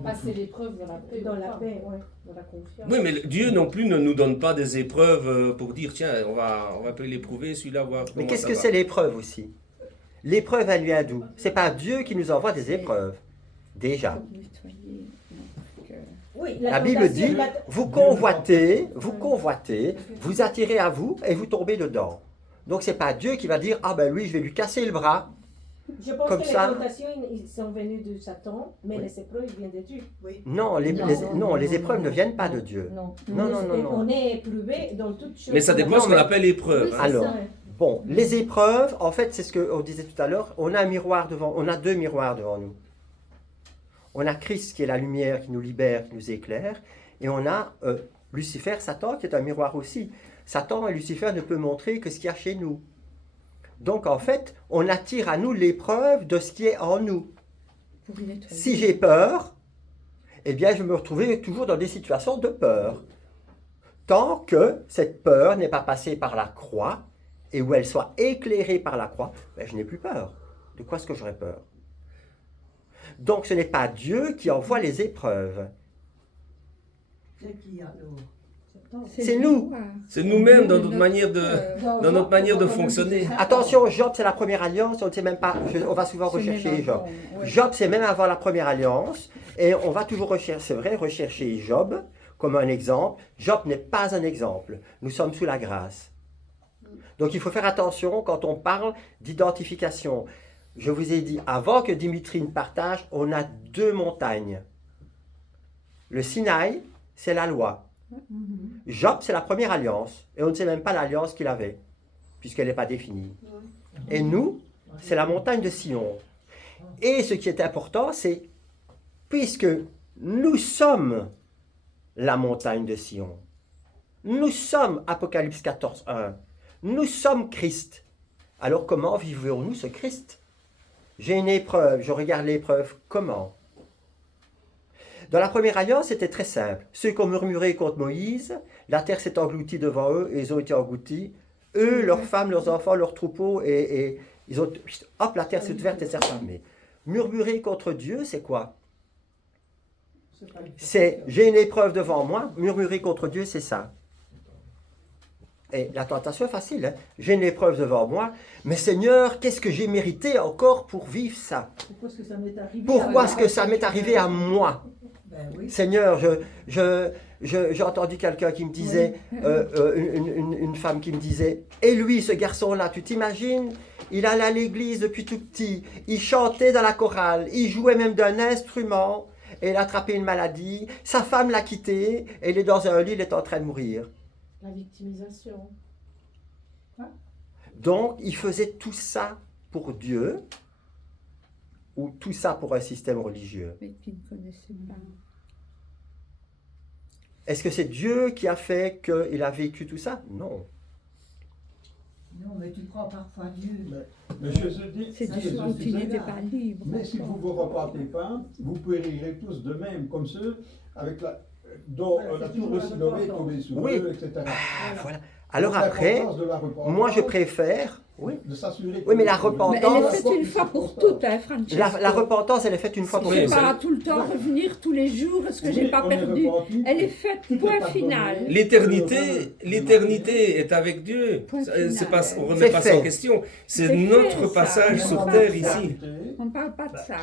Passer l'épreuve dans la paix. Dans la paix, ouais, dans la confiance. Oui, mais Dieu non plus ne nous donne pas des épreuves pour dire, tiens, on va un peu l'éprouver, celui-là, voir comment Mais qu'est-ce ça que va. c'est l'épreuve aussi? L'épreuve, elle vient d'où? C'est pas Dieu qui nous envoie des épreuves. Déjà. Oui, La Bible dit, vous convoitez, vous attirez à vous et vous tombez dedans. Donc c'est pas Dieu qui va dire, ah ben lui, je vais lui casser le bras. Je pense Comme que ça. les tentations, ils sont venues de Satan, mais les épreuves, ils viennent de Dieu. Oui. Non, les épreuves ne viennent pas de Dieu. Non. Non. On est éprouvé dans toutes choses. Mais ça dépend ce qu'on appelle épreuve. Oui, Alors, ça. bon, les épreuves, en fait, c'est ce qu'on disait tout à l'heure, on a deux miroirs devant nous. On a Christ qui est la lumière qui nous libère, qui nous éclaire, et on a Lucifer, Satan qui est un miroir aussi. Satan et Lucifer ne peuvent montrer que ce qu'il y a chez nous. Donc en fait, on attire à nous l'épreuve de ce qui est en nous. Si j'ai peur, eh bien je vais me retrouver toujours dans des situations de peur. Tant que cette peur n'est pas passée par la croix, et où elle soit éclairée par la croix, ben, je n'ai plus peur. De quoi est-ce que j'aurais peur? Donc ce n'est pas Dieu qui envoie les épreuves. C'est nous. C'est nous-mêmes dans notre manière de fonctionner. Attention, Job, c'est la première alliance, on ne sait même pas, on va souvent rechercher Job. Job, c'est même avant la première alliance, et on va toujours rechercher, c'est vrai, rechercher Job comme un exemple. Job n'est pas un exemple, nous sommes sous la grâce. Donc il faut faire attention quand on parle d'identification. Je vous ai dit, avant que Dimitri ne partage, on a deux montagnes. Le Sinaï, c'est la loi. Job, c'est la première alliance. Et on ne sait même pas l'alliance qu'il avait, puisqu'elle n'est pas définie. Et nous, c'est la montagne de Sion. Et ce qui est important, c'est, puisque nous sommes la montagne de Sion, nous sommes, Apocalypse 14, 1, nous sommes Christ. Alors comment vivons-nous ce Christ? J'ai une épreuve, je regarde l'épreuve, comment? Dans la première alliance, c'était très simple. Ceux qui ont murmuré contre Moïse, la terre s'est engloutie devant eux et ils ont été engloutis. Eux, leurs femmes, leurs enfants, leurs troupeaux, et ils ont... Hop, la terre s'est ouverte et s'est refermée. Murmurer contre Dieu, c'est quoi? C'est, j'ai une épreuve devant moi, murmurer contre Dieu, c'est ça. Et la tentation est facile, hein? J'ai une épreuve devant moi, mais Seigneur, qu'est-ce que j'ai mérité encore pour vivre ça? Pourquoi est-ce que ça m'est arrivé? Pourquoi est-ce que ça m'est arrivé à moi? Ben oui. Seigneur, j'ai entendu quelqu'un qui me disait, une femme qui me disait, et lui, ce garçon-là, tu t'imagines? Il allait à l'église depuis tout petit, il chantait dans la chorale, il jouait même d'un instrument, et il a attrapé une maladie, sa femme l'a quitté, et il est dans un lit, il est en train de mourir. La victimisation. Donc, il faisait tout ça pour Dieu, ou tout ça pour un système religieux. Mais qui ne connaissait pas. Est-ce que c'est Dieu qui a fait qu'il a vécu tout ça? Non. Non, mais tu crois parfois Dieu. Mais Jésus dit, C'est Dieu qui n'était pas libre. mais si vous ne vous repentez pas, vous périrez tous de même, comme ceux avec dont la tour de Siloé est tombée sur eux, etc. Voilà. Alors après, moi je préfère... de s'assurer. Oui, mais la repentance... Mais elle est faite une fois pour toutes, hein, Francesco. La repentance, elle est faite une fois pour toutes. toutes. C'est pas tout le temps revenir tous les jours, est-ce que j'ai pas perdu? Elle est faite, point final. L'éternité est avec Dieu. C'est pas, on ne remet pas ça en question. C'est notre passage sur terre ici. On ne parle pas de ça.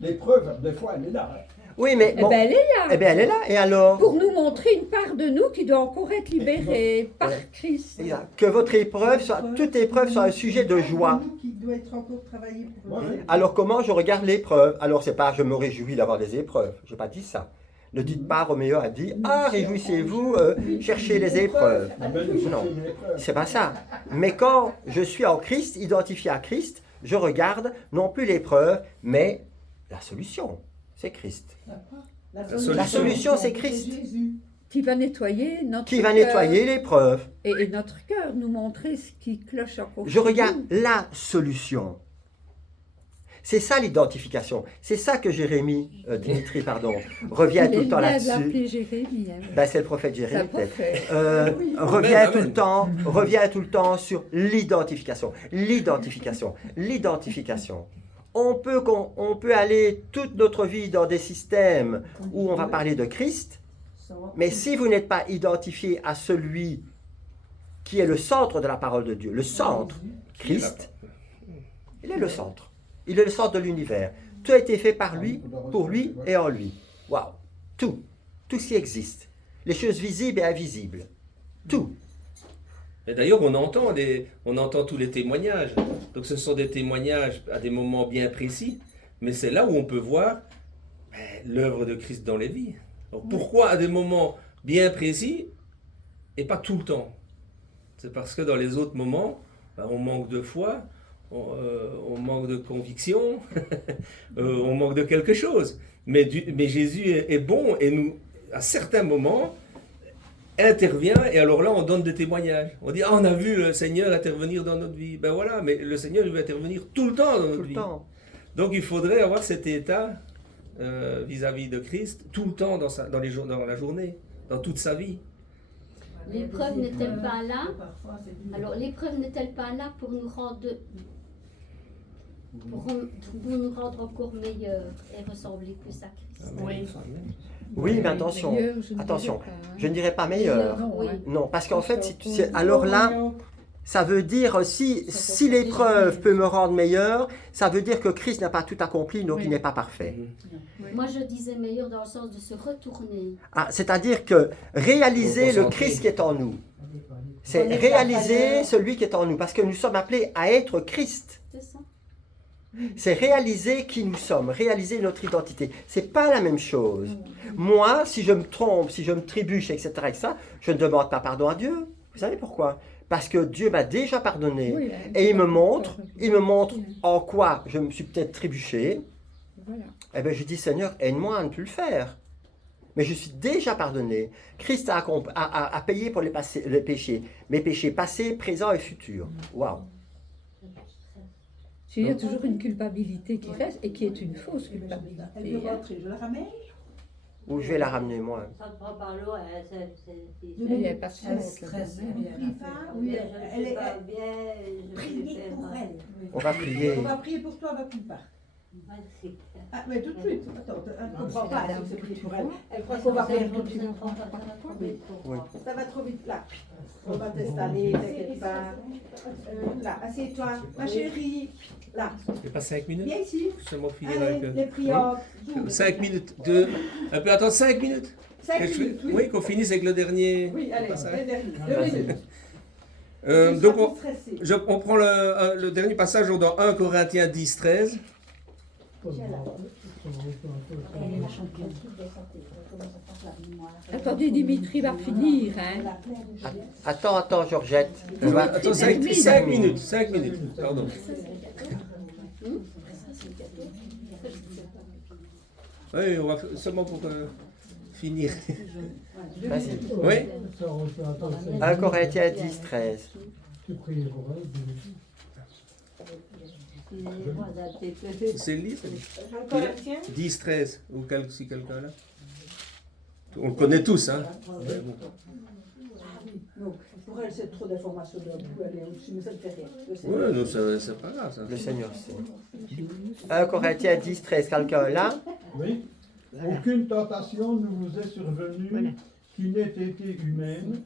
L'épreuve, des fois, elle est là. Oui, mais bon, eh bien, elle est là. Eh bien, elle est là. Et alors? Pour nous montrer une part de nous qui doit encore être libérée par Christ. Que votre épreuve, toute épreuve soit un sujet de joie. doit être encore travaillé pour le Alors comment je regarde l'épreuve? Alors c'est pas je me réjouis d'avoir des épreuves. Je n'ai pas dit ça. Ne dites pas, Roméo a dit, ah, réjouissez-vous, cherchez les épreuves. Non, c'est pas ça. Mais quand je suis en Christ, identifié à Christ, je regarde non plus l'épreuve, mais la solution. C'est Christ. La solution, c'est Christ. Qui va nettoyer notre Qui va nettoyer l'épreuve. Et notre cœur, nous montrer ce qui cloche encore. Je regarde la solution. C'est ça l'identification. C'est ça que Dimitri, revient tout le temps là-dessus. Jérémie, hein. Ben, c'est le prophète Jérémie. Oui. Revient tout le temps sur l'identification. L'identification. L'identification. On peut aller toute notre vie dans des systèmes où on va parler de Christ, mais si vous n'êtes pas identifié à celui qui est le centre de la parole de Dieu, le centre, Christ, il est le centre. Il est le centre de l'univers. Tout a été fait par lui, pour lui et en lui. Waouh! Tout. Tout ce qui existe. Les choses visibles et invisibles. Tout. Et d'ailleurs, on entend tous les témoignages. Donc ce sont des témoignages à des moments bien précis, mais c'est là où on peut voir l'œuvre de Christ dans les vies. Alors, pourquoi à des moments bien précis et pas tout le temps? C'est parce que dans les autres moments, on manque de foi, on manque de conviction, on manque de quelque chose. Mais Jésus est bon et nous, à certains moments, intervient et alors là on donne des témoignages. On dit, on a vu le Seigneur intervenir dans notre vie. Ben voilà, mais le Seigneur il veut intervenir tout le temps dans notre vie. Donc il faudrait avoir cet état vis-à-vis de Christ tout le temps dans la journée, dans toute sa vie. L'épreuve n'est-elle pas là? Alors l'épreuve n'est-elle pas là pour nous rendre encore meilleurs et ressembler plus à Christ? Oui, mais attention, je ne dirais pas meilleur. Non, parce qu'en fait, alors là, ça veut dire si l'épreuve peut me rendre meilleur, ça veut dire que Christ n'a pas tout accompli, donc il n'est pas parfait. Moi, je disais meilleur dans le sens de se retourner. Ah, c'est-à-dire que réaliser le Christ qui est en nous. C'est réaliser celui qui est en nous, parce que nous sommes appelés à être Christ. C'est ça. C'est réaliser qui nous sommes, réaliser notre identité. C'est pas la même chose. Moi, si je me trompe, si je me trébuche, etc., je ne demande pas pardon à Dieu. Vous savez pourquoi? Parce que Dieu m'a déjà pardonné et il me montre en quoi je me suis peut-être trébuché. Voilà. Eh bien, je dis, Seigneur, aide-moi à ne plus le faire. Mais je suis déjà pardonné. Christ a payé pour les péchés. Mes péchés passés, présents et futurs. Waouh! Il y a toujours une culpabilité qui reste et qui est une fausse culpabilité. Elle veut rentrer, je la ramène? Ou je vais la ramener moi. Ça te prend par l'eau, Elle est patiente. Elle stresse. Oui, elle est priez pour elle. On va prier. On va prier pour toi, on va plus part. Ah, mais tout de suite. Attends, elle ne comprend pas, elle se prie pour elle. Elle croit qu'on va faire tout de suite. Ça va trop vite là. On va t'installer, t'inquiète pas. Là, assieds-toi, ma chérie. Là. Il n'y a pas 5 minutes? Viens ici. Seulement finir Allez, avec... les prières. 5 minutes. Un peu attendre 5 minutes. 5 minutes, oui. Oui, qu'on finisse avec le dernier. Oui, allez, passage. le dernier. 2 minutes. Donc on prend le dernier passage dans 1 Corinthiens 10, 13. Attendez, Dimitri va finir. Hein. Attends, Georgette. Attends, 5 minutes. 5 minutes, pardon. Oui, on va seulement pour finir. Vas-y. Oui. 1 Corinthiens 10, 13. C'est le livre? 10, 13. Ou si quelqu'un là. On le connaît tous, hein? Pour elle, c'est trop d'informations d'un coup, elle est au-dessus, mais ça ne fait rien. Oui, non, c'est pas grave, ça. Le Seigneur sait. 1 Corinthiens 10, 13. Quelqu'un là? Oui. Aucune tentation ne vous est survenue qui n'ait été humaine,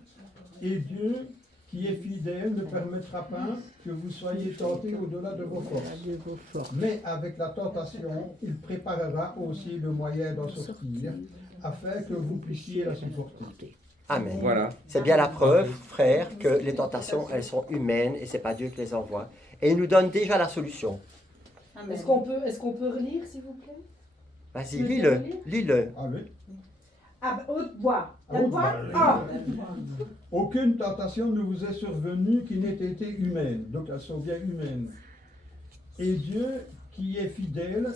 et Dieu, qui est fidèle, ne permettra pas que vous soyez tentés au-delà de vos forces. Mais avec la tentation, il préparera aussi le moyen d'en sortir, afin que vous puissiez la supporter. Amen. Voilà. C'est bien la preuve, frère, que les tentations, elles sont humaines et c'est pas Dieu qui les envoie. et il nous donne déjà la solution. Est-ce qu'on peut relire, s'il vous plaît? Vas-y, Tu veux lis-le, bien lis-le. Ah oui. Ah, haute voix. À haute voix. voix. Ah. Aucune tentation ne vous est survenue qui n'ait été humaine. Donc elles sont bien humaines. Et Dieu, qui est fidèle,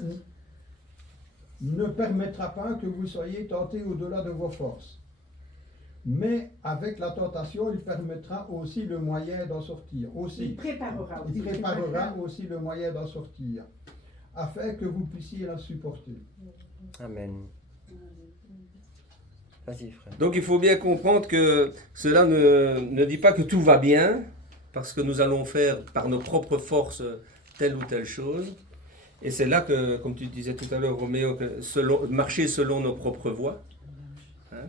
ne permettra pas que vous soyez tentés au-delà de vos forces. Mais avec la tentation, il permettra aussi le moyen d'en sortir. Il préparera aussi. Il préparera aussi le moyen d'en sortir, afin que vous puissiez la supporter. Amen. Vas-y, frère. Donc il faut bien comprendre que cela ne dit pas que tout va bien, parce que nous allons faire par nos propres forces telle ou telle chose. Et c'est là que, comme tu disais tout à l'heure, Roméo, que marcher selon nos propres voies. Hein?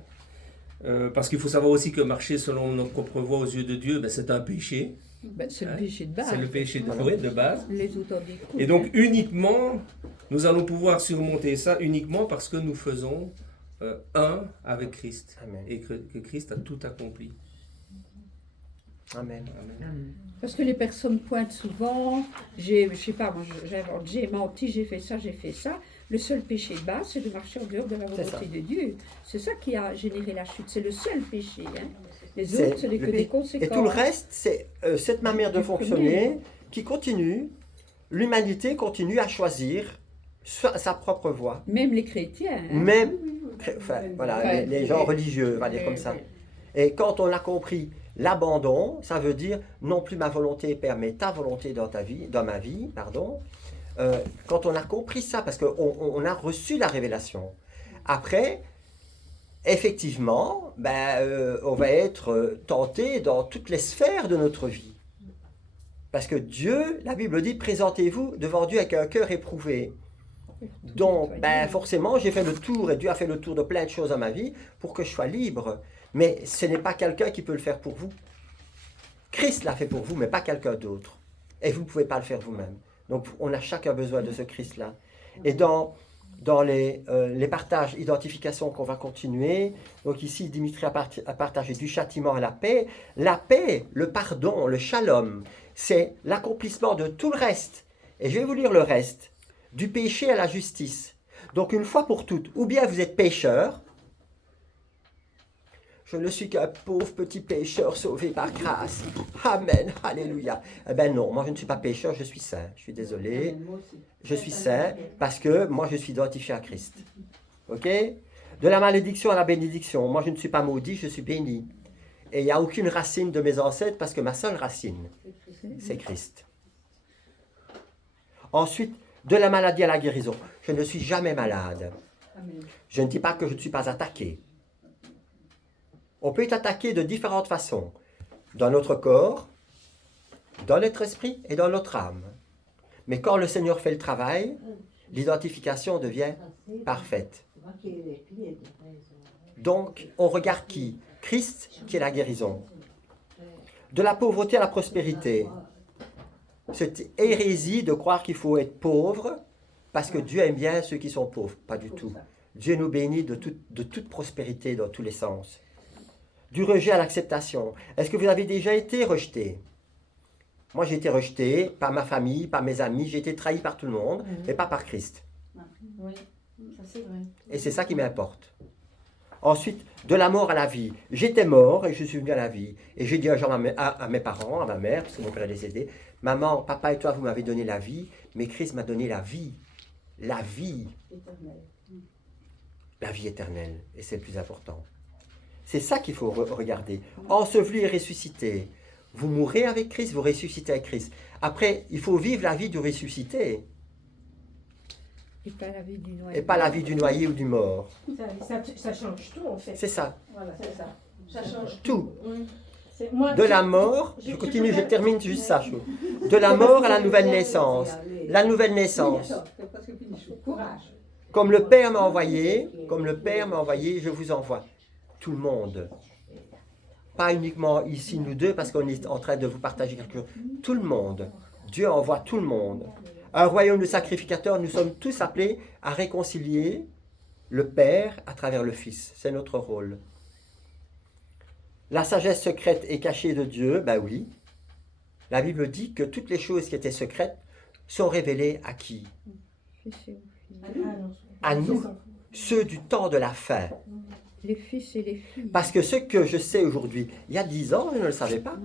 Parce qu'il faut savoir aussi que marcher selon nos propres voies aux yeux de Dieu, ben, c'est un péché. Ben, c'est le péché de base. C'est le péché de base. Les autres en découlent. Et donc uniquement, nous allons pouvoir surmonter ça uniquement parce que nous faisons un avec Christ. Amen. Et que Christ a tout accompli. Amen. Amen. Parce que les personnes pointent souvent, je sais pas, moi j'invente, j'ai menti, j'ai fait ça, j'ai fait ça. Le seul péché de base, c'est de marcher en dehors de la volonté de Dieu. C'est ça qui a généré la chute, c'est le seul péché. Hein. Les autres, ce n'est que des conséquences. Et tout le reste, c'est cette manière de fonctionner qui continue. L'humanité continue à choisir sa propre voie. Même les chrétiens. Hein. Même, enfin, voilà, les gens religieux, on va dire comme ça. Et quand on a compris l'abandon, ça veut dire non plus ma volonté, Père, mais ta volonté dans ma vie, pardon. Quand on a compris ça, parce qu'on a reçu la révélation, après, effectivement, on va être tenté dans toutes les sphères de notre vie. Parce que Dieu, la Bible dit, présentez-vous devant Dieu avec un cœur éprouvé. Donc, forcément, j'ai fait le tour, et Dieu a fait le tour de plein de choses dans ma vie pour que je sois libre. Mais ce n'est pas quelqu'un qui peut le faire pour vous. Christ l'a fait pour vous, mais pas quelqu'un d'autre. Et vous ne pouvez pas le faire vous-même. Donc, on a chacun besoin de ce Christ-là. Et dans les partages, identification qu'on va continuer, donc ici, Dimitri a partagé du châtiment à la paix. La paix, le pardon, le shalom, c'est l'accomplissement de tout le reste. Et je vais vous lire le reste. Du péché à la justice. Donc, une fois pour toutes, ou bien vous êtes pécheur, je ne suis qu'un pauvre petit pécheur sauvé par grâce. Amen, alléluia. Eh bien non, moi je ne suis pas pécheur, je suis saint. Je suis désolé. Je suis saint parce que moi je suis identifié à Christ. Ok? De la malédiction à la bénédiction. Moi je ne suis pas maudit, je suis béni. Et il n'y a aucune racine de mes ancêtres parce que ma seule racine, c'est Christ. Ensuite, de la maladie à la guérison. Je ne suis jamais malade. Je ne dis pas que je ne suis pas attaqué. On peut être attaqué de différentes façons, dans notre corps, dans notre esprit et dans notre âme. Mais quand le Seigneur fait le travail, l'identification devient parfaite. Donc, on regarde qui? Christ, qui est la guérison. De la pauvreté à la prospérité. C'est hérésie de croire qu'il faut être pauvre parce que Dieu aime bien ceux qui sont pauvres. Pas du tout. Dieu nous bénit de toute prospérité dans tous les sens. Du rejet à l'acceptation. Est-ce que vous avez déjà été rejeté? Moi, j'ai été rejeté par ma famille, par mes amis, j'ai été trahi par tout le monde, mais pas par Christ. Oui, ça c'est vrai. Et c'est ça qui m'importe. Ensuite, de la mort à la vie. J'étais mort et je suis venu à la vie. Et j'ai dit un jour à mes parents, à ma mère, parce que mon père est décédé, maman, papa et toi, vous m'avez donné la vie, mais Christ m'a donné la vie. La vie. La vie éternelle. Et c'est le plus important. C'est ça qu'il faut regarder. Enseveli et ressuscité. Vous mourrez avec Christ, vous ressuscitez avec Christ. Après, il faut vivre la vie du ressuscité. Et pas la vie du noyé. Et pas la vie du noyé ou du mort. Ça change tout, en fait. C'est ça. Voilà, c'est ça. Ça change tout. Moi, de la mort, je continue, je termine juste ça. De la mort à la nouvelle naissance. La nouvelle naissance. Comme le Père m'a envoyé, je vous envoie. Tout le monde. Pas uniquement ici, nous deux, parce qu'on est en train de vous partager quelque chose. Tout le monde. Dieu envoie tout le monde. Un royaume de sacrificateurs, nous sommes tous appelés à réconcilier le Père à travers le Fils. C'est notre rôle. La sagesse secrète et cachée de Dieu, ben oui. La Bible dit que toutes les choses qui étaient secrètes sont révélées à qui? À nous, ceux du temps de la fin. Les fils et les filles. Parce que ce que je sais aujourd'hui, il y a 10 ans, je ne le savais pas.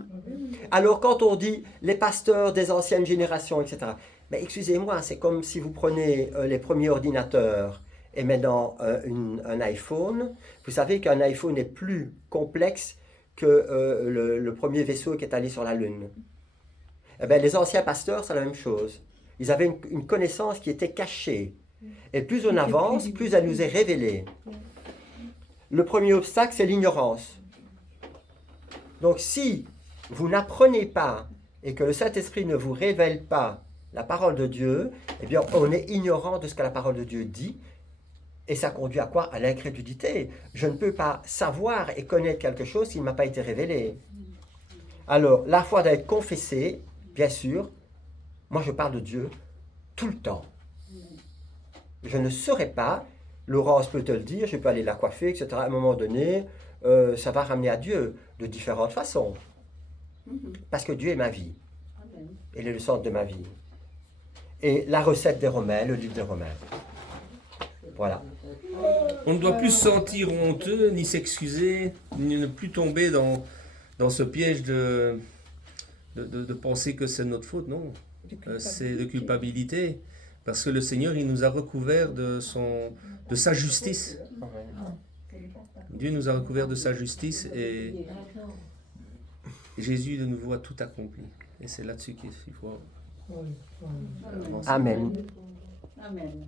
Alors quand on dit les pasteurs des anciennes générations, etc., mais excusez-moi, c'est comme si vous prenez les premiers ordinateurs et maintenant un iPhone. Vous savez qu'un iPhone est plus complexe que le premier vaisseau qui est allé sur la Lune. Eh bien, les anciens pasteurs, c'est la même chose. Ils avaient une connaissance qui était cachée. Et plus on avance, plus elle nous est révélée. Le premier obstacle, c'est l'ignorance. Donc si vous n'apprenez pas et que le Saint-Esprit ne vous révèle pas la parole de Dieu, eh bien on est ignorant de ce que la parole de Dieu dit. Et ça conduit à quoi? À l'incrédulité. Je ne peux pas savoir et connaître quelque chose qui ne m'a pas été révélé. Alors, la foi doit être confessée, bien sûr. Moi, je parle de Dieu tout le temps. Je ne saurais pas, Laurence peut te le dire, je peux aller la coiffer, etc. À un moment donné, ça va ramener à Dieu de différentes façons. Parce que Dieu est ma vie. Il est le centre de ma vie. Et la recette des Romains, le livre des Romains. Voilà. On ne doit plus se sentir honteux, ni s'excuser, ni ne plus tomber dans ce piège de penser que c'est notre faute. Non, c'est de culpabilité. Parce que le Seigneur, il nous a recouverts de sa justice. Dieu nous a recouverts de sa justice et Jésus de nouveau a tout accompli. Et c'est là-dessus qu'il faut avancer. Amen. Amen.